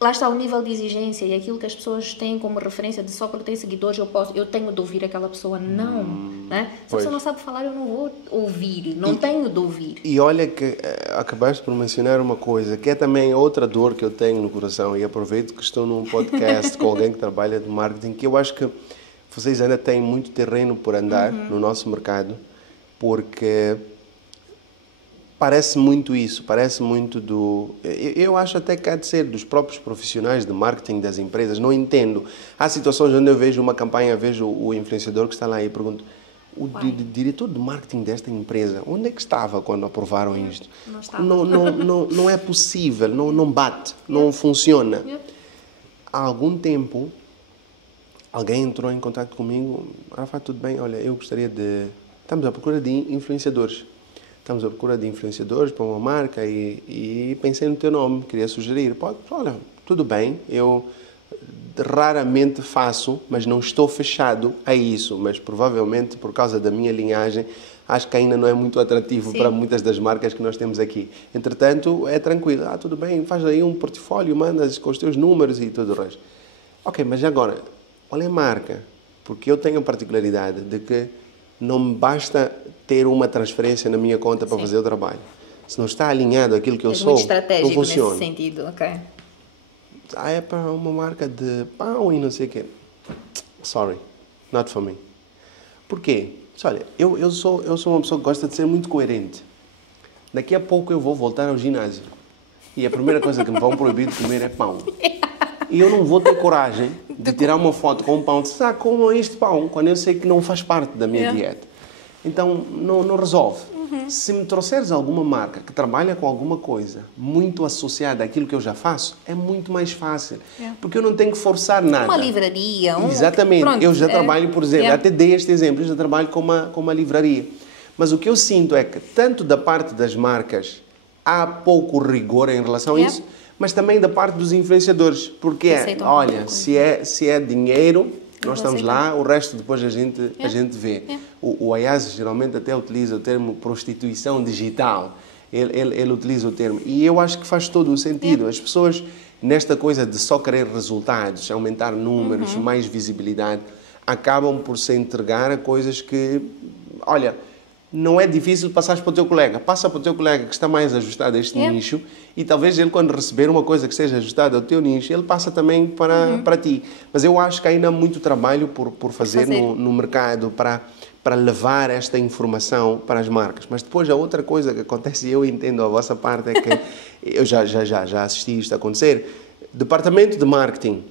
lá está o nível de exigência e aquilo que as pessoas têm como referência de só porque tem seguidores eu tenho de ouvir aquela pessoa. Não, né? Se a pessoa não sabe falar, eu não vou ouvir, não tenho de ouvir. E olha que acabaste por mencionar uma coisa, que é também outra dor que eu tenho no coração, e aproveito que estou num podcast com alguém que trabalha de marketing, que eu acho que vocês ainda têm muito terreno por andar no nosso mercado, porque... Parece muito isso, parece muito eu acho até que há de ser dos próprios profissionais de marketing das empresas, não entendo. Há situações onde eu vejo uma campanha, vejo o influenciador que está lá e pergunto, o diretor de marketing desta empresa, onde é que estava quando aprovaram isto? Não estava. Não é possível, não bate, não funciona. Há algum tempo, alguém entrou em contato comigo, Arafat, tudo bem, olha, eu gostaria de... Estamos à procura de influenciadores. Estamos à procura de influenciadores para uma marca e pensei no teu nome, queria sugerir. Olha, tudo bem, eu raramente faço, mas não estou fechado a isso. Mas provavelmente, por causa da minha linhagem, acho que ainda não é muito atrativo para muitas das marcas que nós temos aqui. Entretanto, é tranquilo. Tudo bem, faz aí um portfólio, mandas com os teus números e tudo o resto. Ok, mas agora, qual é a marca? Porque eu tenho a particularidade de que não me basta ter uma transferência na minha conta para fazer o trabalho. Se não está alinhado aquilo que eu sou, não funciona. Nesse sentido, ok. É para uma marca de pão e não sei o quê. Sorry, not for me. Porquê? Olha, eu sou uma pessoa que gosta de ser muito coerente. Daqui a pouco eu vou voltar ao ginásio. E a primeira coisa que me vão proibir de comer é pão. E eu não vou ter coragem de tirar uma foto com um pão. Como este pão, quando eu sei que não faz parte da minha dieta. Então, não resolve. Se me trouxeres alguma marca que trabalha com alguma coisa muito associada àquilo que eu já faço, é muito mais fácil. Porque eu não tenho que forçar nada. Uma livraria. Exatamente. Pronto, eu já trabalho, por exemplo, até dei este exemplo, eu já trabalho com uma livraria. Mas o que eu sinto é que, tanto da parte das marcas, há pouco rigor em relação a isso, mas também da parte dos influenciadores. Porque olha, se é dinheiro, nós estamos lá, o resto depois a gente vê. O Ayaz geralmente até utiliza o termo prostituição digital. Ele utiliza o termo. E eu acho que faz todo o sentido. As pessoas, nesta coisa de só querer resultados, aumentar números, mais visibilidade, acabam por se entregar a coisas que, olha, não é difícil passar para o teu colega. Passa para o teu colega que está mais ajustado a este nicho e talvez ele, quando receber uma coisa que esteja ajustada ao teu nicho, ele passa também para ti. Mas eu acho que ainda há muito trabalho por fazer no mercado para levar esta informação para as marcas. Mas depois a outra coisa que acontece, e eu entendo a vossa parte, é que eu já assisti isto acontecer. Departamento de marketing.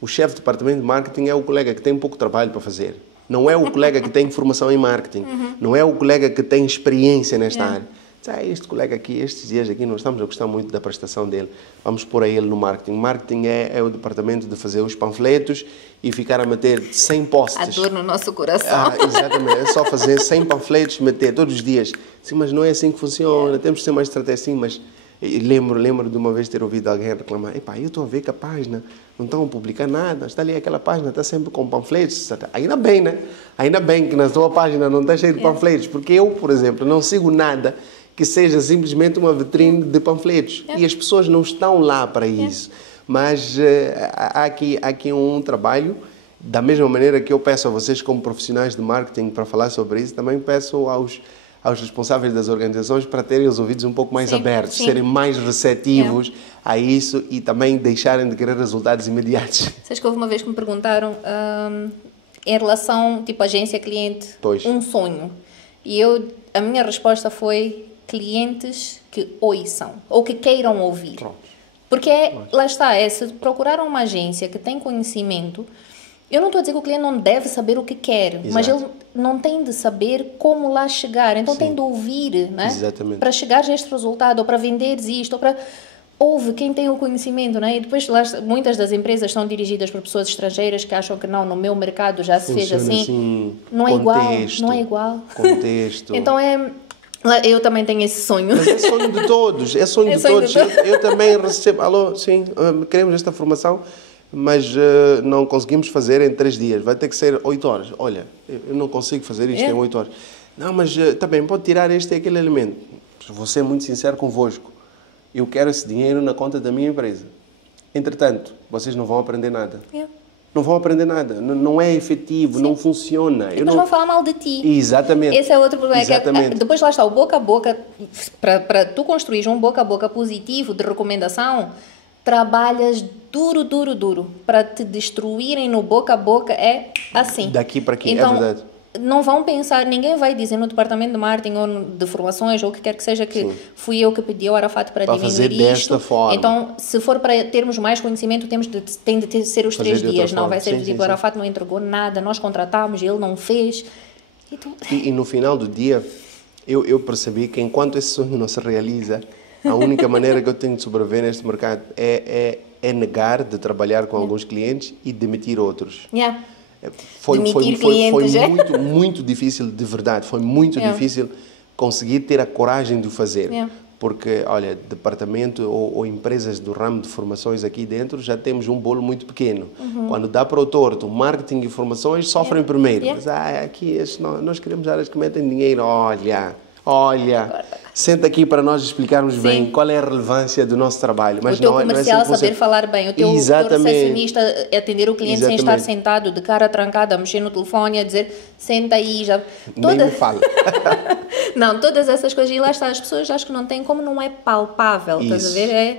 O chefe de departamento de marketing é o colega que tem pouco trabalho para fazer. Não é o colega que tem formação em marketing. Não é o colega que tem experiência nesta área. Este colega aqui, estes dias aqui, nós estamos a gostar muito da prestação dele. Vamos pôr a ele no marketing. Marketing é o departamento de fazer os panfletos e ficar a meter 100 posts. A dor no nosso coração. Exatamente. É só fazer 100 panfletos, meter todos os dias. Sim, mas não é assim que funciona. Temos que ser mais estratégia assim, mas... Lembro de uma vez ter ouvido alguém reclamar: eu estou a ver que a página não estão a publicar nada, está ali aquela página, está sempre com panfletos. Ainda bem, né? Ainda bem que na tua página não está cheio de panfletos, porque eu, por exemplo, não sigo nada que seja simplesmente uma vitrine de panfletos. E as pessoas não estão lá para isso. Mas há aqui um trabalho, da mesma maneira que eu peço a vocês como profissionais de marketing para falar sobre isso, também peço aos responsáveis das organizações para terem os ouvidos um pouco mais abertos, serem mais receptivos a isso e também deixarem de querer resultados imediatos. Sabes que houve uma vez que me perguntaram em relação, tipo, agência-cliente, um sonho. E a minha resposta foi clientes que ouçam ou que queiram ouvir. Pronto. Porque lá está, se procurar uma agência que tem conhecimento, eu não estou a dizer que o cliente não deve saber o que quer, mas ele não tem de saber como lá chegar. Então tem de ouvir, né? Exatamente. Para chegar a este resultado, ou para venderes isto, ou para... Ouve quem tem o conhecimento, né? E depois muitas das empresas são dirigidas por pessoas estrangeiras que acham que não, no meu mercado já se fez assim. Não é igual. Contexto. Então eu também tenho esse sonho. Mas é sonho de todos, é sonho de todos. Eu também recebo, alô, sim, queremos esta formação, mas não conseguimos fazer em 3 dias, vai ter que ser 8 horas. Olha, eu não consigo fazer isto em 8 horas. Não, mas também pode tirar este e aquele elemento. Vou ser muito sincero convosco. Eu quero esse dinheiro na conta da minha empresa. Entretanto, vocês não vão aprender nada. Não vão aprender nada. Não é efetivo, não funciona. E depois vão falar mal de ti. Exatamente. Esse é outro problema. Depois lá está, o boca a boca, para tu construir um boca a boca positivo de recomendação, trabalhas duro para te destruírem no boca a boca, é assim. Daqui para aqui, então, é verdade. Não vão pensar, ninguém vai dizer no departamento de marketing ou de formações ou o que quer que seja que fui eu que pedi ao Arafat para diminuir fazer desta forma. Então, se for para termos mais conhecimento, tem de ser os 3 dias, não vai ser tipo, o Arafat não entregou nada, nós contratámos, ele não fez. Então... E no final do dia, eu percebi que enquanto esse sonho não se realiza, a única maneira que eu tenho de sobreviver neste mercado é negar de trabalhar com alguns clientes e demitir outros. Foi muito difícil, de verdade. Foi muito difícil conseguir ter a coragem de o fazer. Porque, olha, departamento ou empresas do ramo de formações aqui dentro já temos um bolo muito pequeno. Quando dá para o torto, marketing e formações sofrem primeiro. Mas aqui nós queremos áreas que metem dinheiro. Olha, senta aqui para nós explicarmos bem qual é a relevância do nosso trabalho. Mas o teu comercial saber falar bem, o teu recepcionista atender o cliente sem estar sentado, de cara trancada, a mexer no telefone, a dizer, senta aí, já... Nem me fala. Não, todas essas coisas, e lá está, as pessoas acho que não têm, como não é palpável, estás a ver?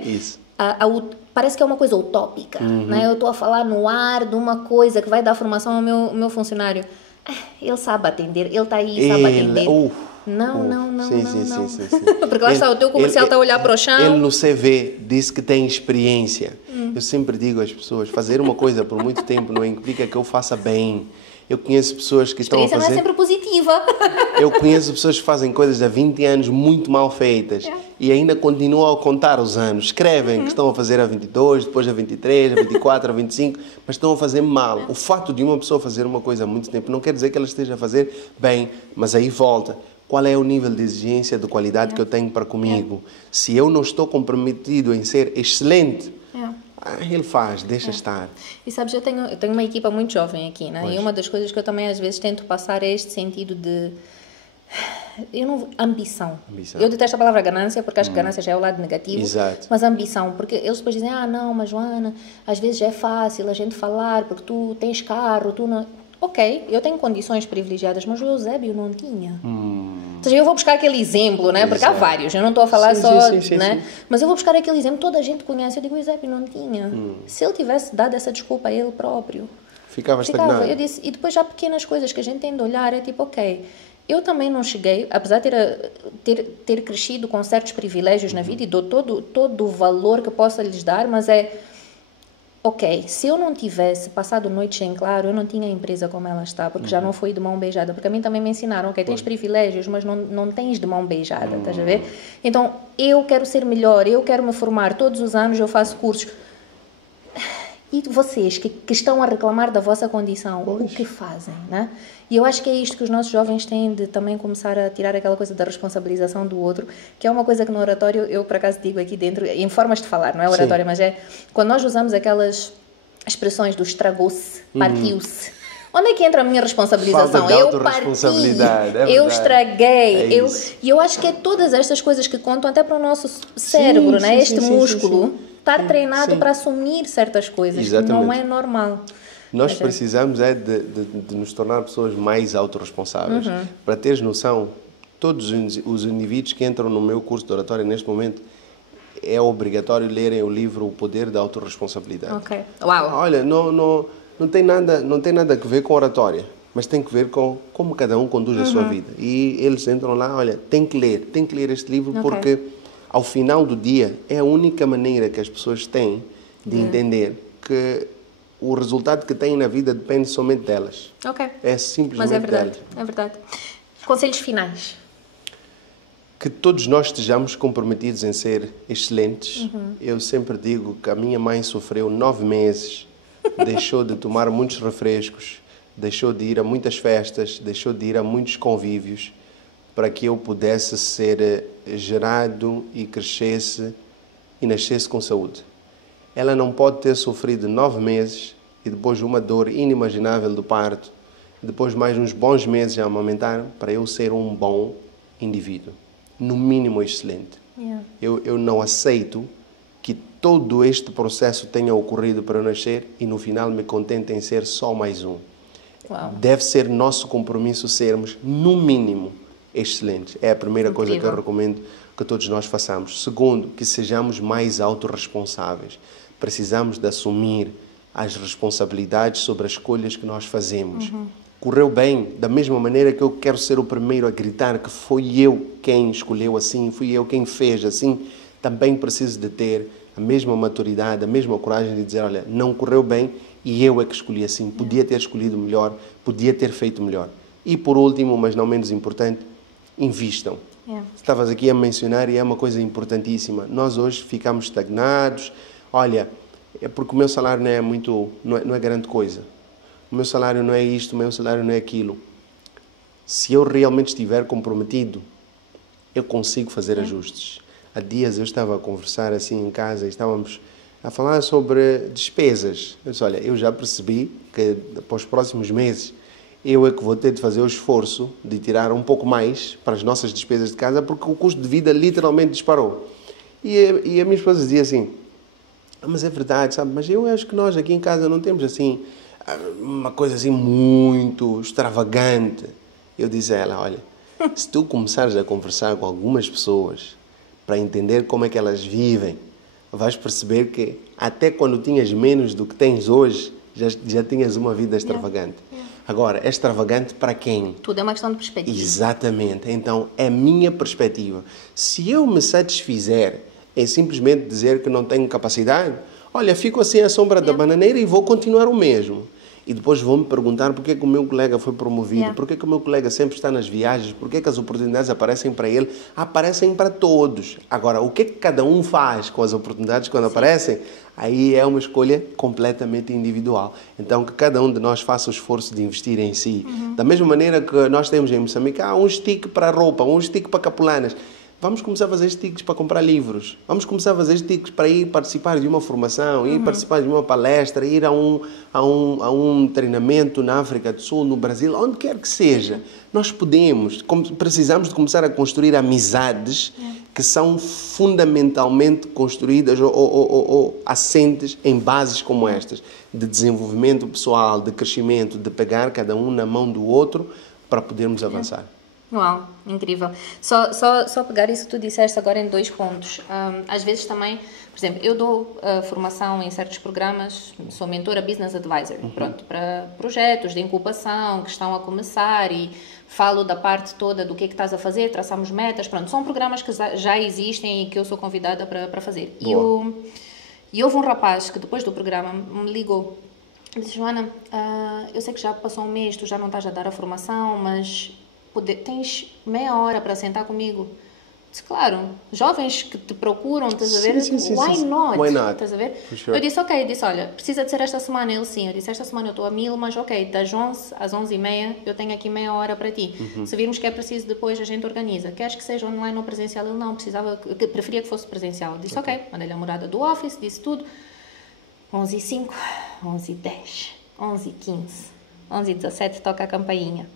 Parece que é uma coisa utópica, né? Eu estou a falar no ar de uma coisa que vai dar formação ao meu funcionário. Ele sabe atender, ele está aí e sabe atender. Não. Sim. Porque lá está, o teu comercial está a olhar para o chão. Ele no CV disse que tem experiência. Eu sempre digo às pessoas, fazer uma coisa por muito tempo não implica que eu faça bem. Eu conheço pessoas que estão a fazer... A experiência não é sempre positiva. Eu conheço pessoas que fazem coisas há 20 anos muito mal feitas e ainda continuam a contar os anos. Escrevem que estão a fazer a 22, depois a 23, a 24, a 25, mas estão a fazer mal. O fato de uma pessoa fazer uma coisa há muito tempo não quer dizer que ela esteja a fazer bem, mas aí volta. Qual é o nível de exigência, de qualidade que eu tenho para comigo? Se eu não estou comprometido em ser excelente... ele faz, deixa estar. E sabes, eu tenho uma equipa muito jovem aqui, né? E uma das coisas que eu também às vezes tento passar é este sentido de ambição. Eu detesto a palavra ganância, porque acho que ganância já é o lado negativo. Exato. Mas ambição, porque eles depois dizem, não, mas Joana, às vezes é fácil a gente falar, porque tu tens carro, tu não... Ok, eu tenho condições privilegiadas, mas o Eusébio não tinha. Ou seja, eu vou buscar aquele exemplo, né? Porque há vários, eu não estou a falar sim. Mas eu vou buscar aquele exemplo, toda a gente conhece. Eu digo, o Eusébio não tinha. Se ele tivesse dado essa desculpa a ele próprio, ficava estagnado. Eu disse, e depois já pequenas coisas que a gente tem de olhar, é tipo, ok, eu também não cheguei, apesar de ter crescido com certos privilégios na vida e dou todo o valor que possa lhes dar, mas ok, se eu não tivesse passado noites em claro, eu não tinha a empresa como ela está, porque já não foi de mão beijada, porque a mim também me ensinaram, ok, tens privilégios, mas não tens de mão beijada, estás a ver? Então, eu quero ser melhor, eu quero me formar, todos os anos eu faço cursos. E vocês que estão a reclamar da vossa condição, o que fazem, né? E eu acho que é isto que os nossos jovens têm de também começar a tirar aquela coisa da responsabilização do outro, que é uma coisa que no oratório, eu por acaso digo aqui dentro, em formas de falar, não é oratório, mas é quando nós usamos aquelas expressões do estragou-se, partiu-se. Onde é que entra a minha responsabilização? Falta de autorresponsabilidade, eu estraguei, e eu acho que é todas estas coisas que contam até para o nosso cérebro, né? Este músculo estar treinado para assumir certas coisas, que não é normal. Nós precisamos de nos tornar pessoas mais autorresponsáveis. Para teres noção, todos os indivíduos que entram no meu curso de oratória neste momento, é obrigatório lerem o livro O Poder da Autorresponsabilidade. Ok. Uau! Olha, não tem nada a ver com oratória, mas tem que ver com como cada um conduz a sua vida. E eles entram lá, olha, tem que ler este livro, porque ao final do dia é a única maneira que as pessoas têm de entender que o resultado que têm na vida depende somente delas. Ok. É simplesmente delas. É verdade. Conselhos finais. Que todos nós estejamos comprometidos em ser excelentes. Eu sempre digo que a minha mãe sofreu 9 meses, deixou de tomar muitos refrescos, deixou de ir a muitas festas, deixou de ir a muitos convívios, para que eu pudesse ser gerado e crescesse e nascesse com saúde. Ela não pode ter sofrido 9 meses e depois uma dor inimaginável do parto, depois mais uns bons meses a amamentar, para eu ser um bom indivíduo, no mínimo excelente. Eu não aceito que todo este processo tenha ocorrido para eu nascer e no final me contente em ser só mais um. Uau. Deve ser nosso compromisso sermos, no mínimo, excelentes. É a primeira coisa que eu recomendo que todos nós façamos. Segundo, que sejamos mais autorresponsáveis. Precisamos de assumir as responsabilidades sobre as escolhas que nós fazemos. Correu bem, da mesma maneira que eu quero ser o primeiro a gritar que foi eu quem escolheu assim, fui eu quem fez assim, também preciso de ter a mesma maturidade, a mesma coragem de dizer, olha, não correu bem e eu é que escolhi assim, podia ter escolhido melhor, podia ter feito melhor. E por último, mas não menos importante, invistam. Estavas aqui a mencionar e é uma coisa importantíssima. Nós hoje ficamos estagnados. Olha, é porque o meu salário não é grande coisa. O meu salário não é isto, o meu salário não é aquilo. Se eu realmente estiver comprometido, eu consigo fazer ajustes. há dias eu estava a conversar assim em casa e estávamos a falar sobre despesas. Eu disse, olha, eu já percebi que para os próximos meses eu é que vou ter de fazer o esforço de tirar um pouco mais para as nossas despesas de casa, porque o custo de vida literalmente disparou. E a minha esposa dizia assim, mas é verdade, sabe, mas eu acho que nós aqui em casa não temos assim uma coisa assim muito extravagante. Eu disse a ela, olha, se tu começares a conversar com algumas pessoas para entender como é que elas vivem, vais perceber que até quando tinhas menos do que tens hoje, já tinhas uma vida extravagante. Agora, é extravagante para quem? Tudo é uma questão de perspectiva. Exatamente. Então, é a minha perspectiva. Se eu me satisfizer em simplesmente dizer que não tenho capacidade, olha, fico assim à sombra da bananeira e vou continuar o mesmo. E depois vão-me perguntar porque é que o meu colega foi promovido, porque é que o meu colega sempre está nas viagens, porque é que as oportunidades aparecem para ele, aparecem para todos. Agora, o que é que cada um faz com as oportunidades quando aparecem? Aí é uma escolha completamente individual. Então, que cada um de nós faça o esforço de investir em si. Da mesma maneira que nós temos em Moçambique, um stick para roupa, um stick para capulanas. Vamos começar a fazer sticks para comprar livros. Vamos começar a fazer sticks para ir participar de uma formação, ir participar de uma palestra, ir a um treinamento na África do Sul, no Brasil, onde quer que seja. Nós precisamos de começar a construir amizades que são fundamentalmente construídas ou assentes em bases como estas, de desenvolvimento pessoal, de crescimento, de pegar cada um na mão do outro para podermos avançar. Uau, incrível. Só pegar isso que tu disseste agora em 2 pontos. Às vezes também, por exemplo, eu dou formação em certos programas, sou mentora Business Advisor, pronto, para projetos de incubação que estão a começar e falo da parte toda do que estás a fazer, traçamos metas, pronto, são programas que já existem e que eu sou convidada para fazer. E houve um rapaz que depois do programa me ligou. Disse, Joana, eu sei que já passou um mês, tu já não estás a dar a formação, mas tens meia hora para sentar comigo. Disse, claro, jovens que te procuram, estás a ver? Why not? Estás a ver? Sure. Eu disse, ok, olha, precisa de ser esta semana. Ele, sim. Eu disse, esta semana eu estou a 1000, mas ok, das 11 às 11h30 eu tenho aqui meia hora para ti. Se virmos que é preciso, depois a gente organiza. Queres que seja online ou presencial? Ele não, preferia que fosse presencial. Eu disse, ok, mandei-lhe a morada do office, disse tudo. 11h05, 11h10, 11h15, 11h17, toca a campainha.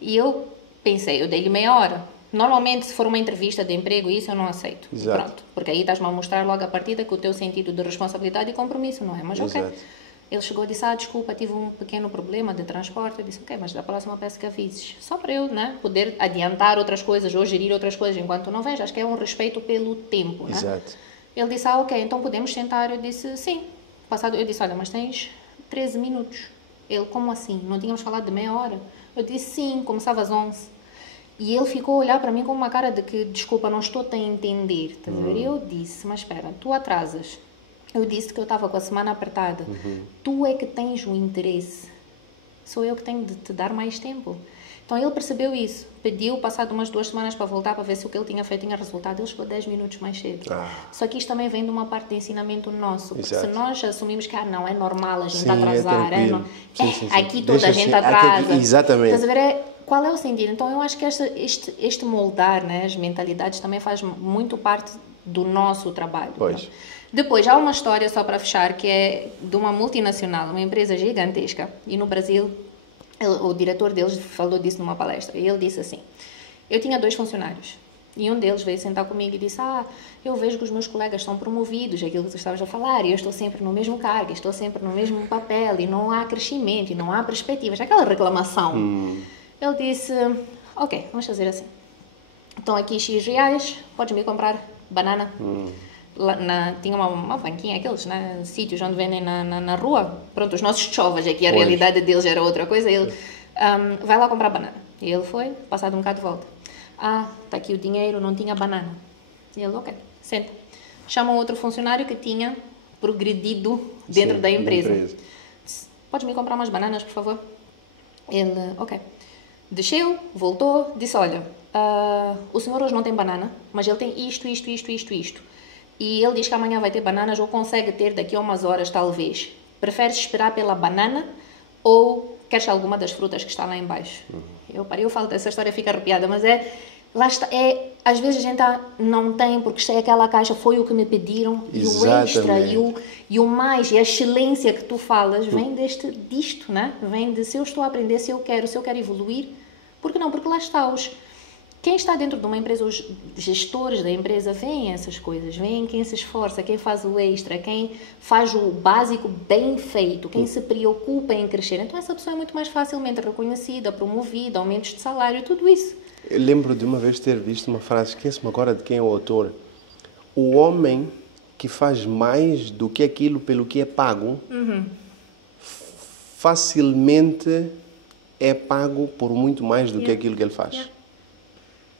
E eu pensei, eu dei-lhe meia hora. Normalmente, se for uma entrevista de emprego, isso eu não aceito. Exato. Pronto, porque aí estás-me a mostrar logo a partida que o teu sentido de responsabilidade e compromisso, não é? Mas ok. Exato. Ele chegou e disse, desculpa, tive um pequeno problema de transporte. Eu disse, ok, mas da próxima peço que avises. Só para eu, né, poder adiantar outras coisas ou gerir outras coisas enquanto não vejo. Acho que é um respeito pelo tempo, né? Exato. Ele disse, ok, então podemos sentar. Eu disse, sim. Eu disse, olha, mas tens 13 minutos. Ele, como assim? Não tínhamos falado de meia hora? Eu disse, sim, começava às 11. E ele ficou a olhar para mim com uma cara de que, desculpa, não estou-te a entender. Estás a ver? E eu disse, mas espera, tu atrasas. Eu disse que eu estava com a semana apertada. Tu é que tens o interesse. Sou eu que tenho de te dar mais tempo. Então ele percebeu isso. Pediu, passado umas 2 semanas para voltar para ver se o que ele tinha feito tinha resultado. Ele chegou 10 minutos mais cedo. Só que isto também vem de uma parte de ensinamento nosso. Porque se nós assumimos que não é normal a gente atrasar, sim. Aqui toda a gente atrasa. Exatamente. Estás a ver? Qual é o sentido? Então eu acho que este moldar, né, as mentalidades também faz muito parte do nosso trabalho. Pois. Né? Depois, há uma história, só para fechar, que é de uma multinacional, uma empresa gigantesca. E no Brasil, o diretor deles falou disso numa palestra. E ele disse assim, eu tinha 2 funcionários. E um deles veio sentar comigo e disse, eu vejo que os meus colegas são promovidos, aquilo que tu estavas a falar, e eu estou sempre no mesmo cargo, estou sempre no mesmo papel, e não há crescimento, e não há perspectivas. Aquela reclamação. Ele disse, ok, vamos fazer assim. Estão aqui X reais, podes me comprar banana. Tinha uma banquinha, aqueles sítios onde vendem na rua. Pronto, os nossos chovas, aqui a realidade deles era outra coisa. Ele vai lá comprar banana. E ele foi, passado um bocado de volta. Está aqui o dinheiro, não tinha banana. E ele, ok, senta. Chama um outro funcionário que tinha progredido dentro da empresa. Disse, podes me comprar umas bananas, por favor? Ele, ok. Desceu, voltou, disse, olha, o senhor hoje não tem banana, mas ele tem isto. E ele diz que amanhã vai ter bananas ou consegue ter daqui a umas horas, talvez. Preferes esperar pela banana ou queres alguma das frutas que está lá em baixo? Eu falo dessa história, fica arrepiada, mas Lá está, às vezes a gente não tem, porque isto é aquela caixa, foi o que me pediram, Exatamente. e o extra, e o mais, e a excelência que tu falas, vem disto, né? Vem de se eu estou a aprender, se eu quero evoluir, por que não? Porque lá está, quem está dentro de uma empresa, os gestores da empresa, veem essas coisas, veem quem se esforça, quem faz o extra, quem faz o básico bem feito, quem se preocupa em crescer. Então essa pessoa é muito mais facilmente reconhecida, promovida, aumentos de salário, tudo isso. Eu lembro de uma vez ter visto uma frase, esqueço-me agora de quem é o autor. O homem que faz mais do que aquilo pelo que é pago, facilmente é pago por muito mais do que aquilo que ele faz.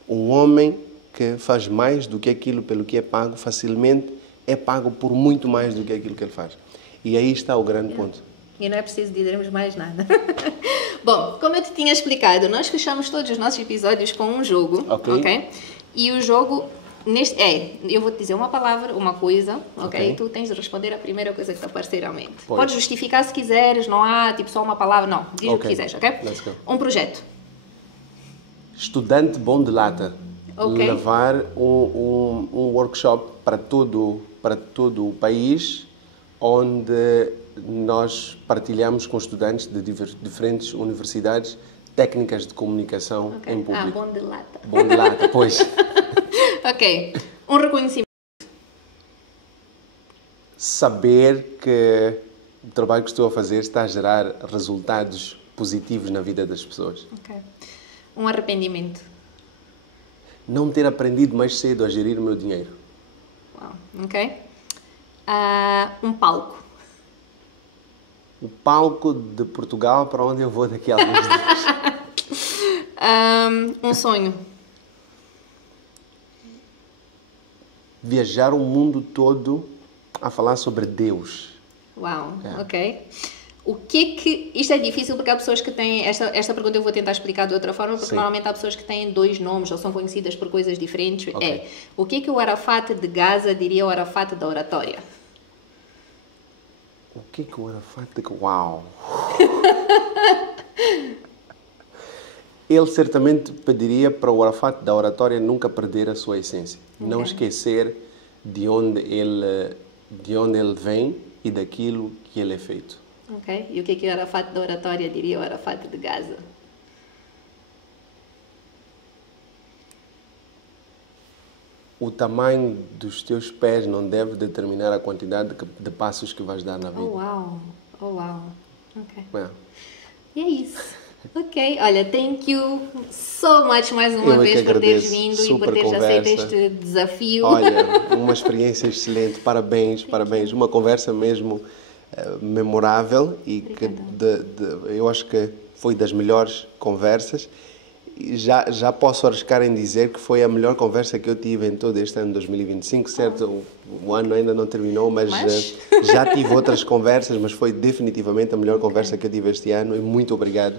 Um homem que faz mais do que aquilo pelo que é pago, facilmente é pago por muito mais do que aquilo que ele faz. E aí está o grande ponto. E não é preciso dizermos mais nada. Bom, como eu te tinha explicado, nós fechamos todos os nossos episódios com um jogo, ok? E o jogo eu vou te dizer uma palavra, uma coisa, ok? E tu tens de responder a primeira coisa que te aparecer à mente. Podes justificar se quiseres, não há tipo só uma palavra, não. Diz o que quiseres, ok? Let's go. Um projeto. Estudante bom de lata. Levar um workshop para todo o país, onde nós partilhamos com estudantes de diferentes universidades técnicas de comunicação em público. Bom de lata. Bom de lata, pois. Ok. Um reconhecimento. Saber que o trabalho que estou a fazer está a gerar resultados positivos na vida das pessoas. Ok. Um arrependimento. Não ter aprendido mais cedo a gerir o meu dinheiro. Uau. Ok. Um palco. O palco de Portugal para onde eu vou daqui a alguns dias. Um sonho. Viajar o mundo todo a falar sobre Deus. Uau, ok. Isto é difícil porque há pessoas que têm... Esta pergunta eu vou tentar explicar de outra forma, porque normalmente há pessoas que têm 2 nomes ou são conhecidas por coisas diferentes. O que o Arafat de Gaza diria ao Arafat da oratória? O que o Arafat de... Uau! Ele certamente pediria para o Arafat da oratória nunca perder a sua essência. Não esquecer de onde ele vem e daquilo que ele é feito. Ok. E o que o Arafat da oratória diria ao Arafat de Gaza? O tamanho dos teus pés não deve determinar a quantidade de passos que vais dar na vida. Oh, uau. Ok. É. E é isso. Ok. Olha, thank you so much mais uma vez por teres vindo e por teres aceito este desafio. Olha, uma experiência excelente. Parabéns, parabéns. Uma conversa mesmo memorável e que eu acho que foi das melhores conversas. Já posso arriscar em dizer que foi a melhor conversa que eu tive em todo este ano de 2025, certo? O ano ainda não terminou, mas já tive outras conversas, mas foi definitivamente a melhor conversa que eu tive este ano e muito obrigado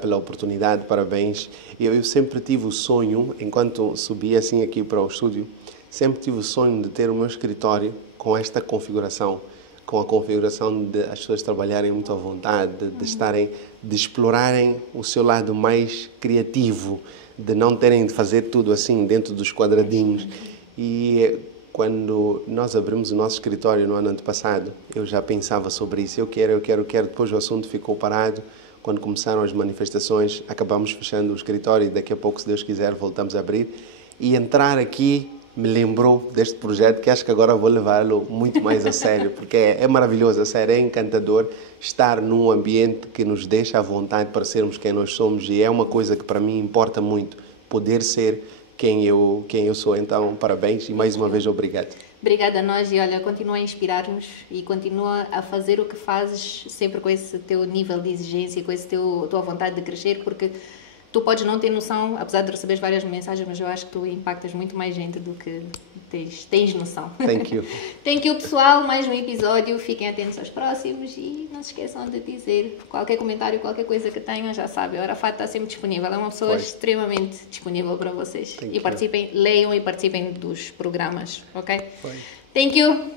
pela oportunidade, parabéns. Eu sempre tive o sonho, enquanto subia assim aqui para o estúdio, sempre tive o sonho de ter o meu escritório com esta configuração, com a configuração de as pessoas trabalharem muito à vontade, de explorarem o seu lado mais criativo, de não terem de fazer tudo assim dentro dos quadradinhos. E quando nós abrimos o nosso escritório no ano antepassado, eu já pensava sobre isso. Eu quero. Depois o assunto ficou parado. Quando começaram as manifestações, acabamos fechando o escritório e daqui a pouco, se Deus quiser, voltamos a abrir. E entrar aqui me lembrou deste projeto que acho que agora vou levá-lo muito mais a sério, porque é maravilhoso, a sério, é encantador estar num ambiente que nos deixa à vontade para sermos quem nós somos e é uma coisa que para mim importa muito, poder ser quem eu sou. Então, parabéns e mais uma vez obrigado. Obrigada a nós e olha, continua a inspirar-nos e continua a fazer o que fazes sempre com esse teu nível de exigência, com essa tua vontade de crescer, porque tu podes não ter noção, apesar de receber várias mensagens, mas eu acho que tu impactas muito mais gente do que tens noção. Thank you. Thank you, pessoal. Mais um episódio. Fiquem atentos aos próximos e não se esqueçam de dizer qualquer comentário, qualquer coisa que tenham, já sabem. A Arafat está sempre disponível. É uma pessoa extremamente disponível para vocês. E participem, leiam e participem dos programas, ok? Thank you.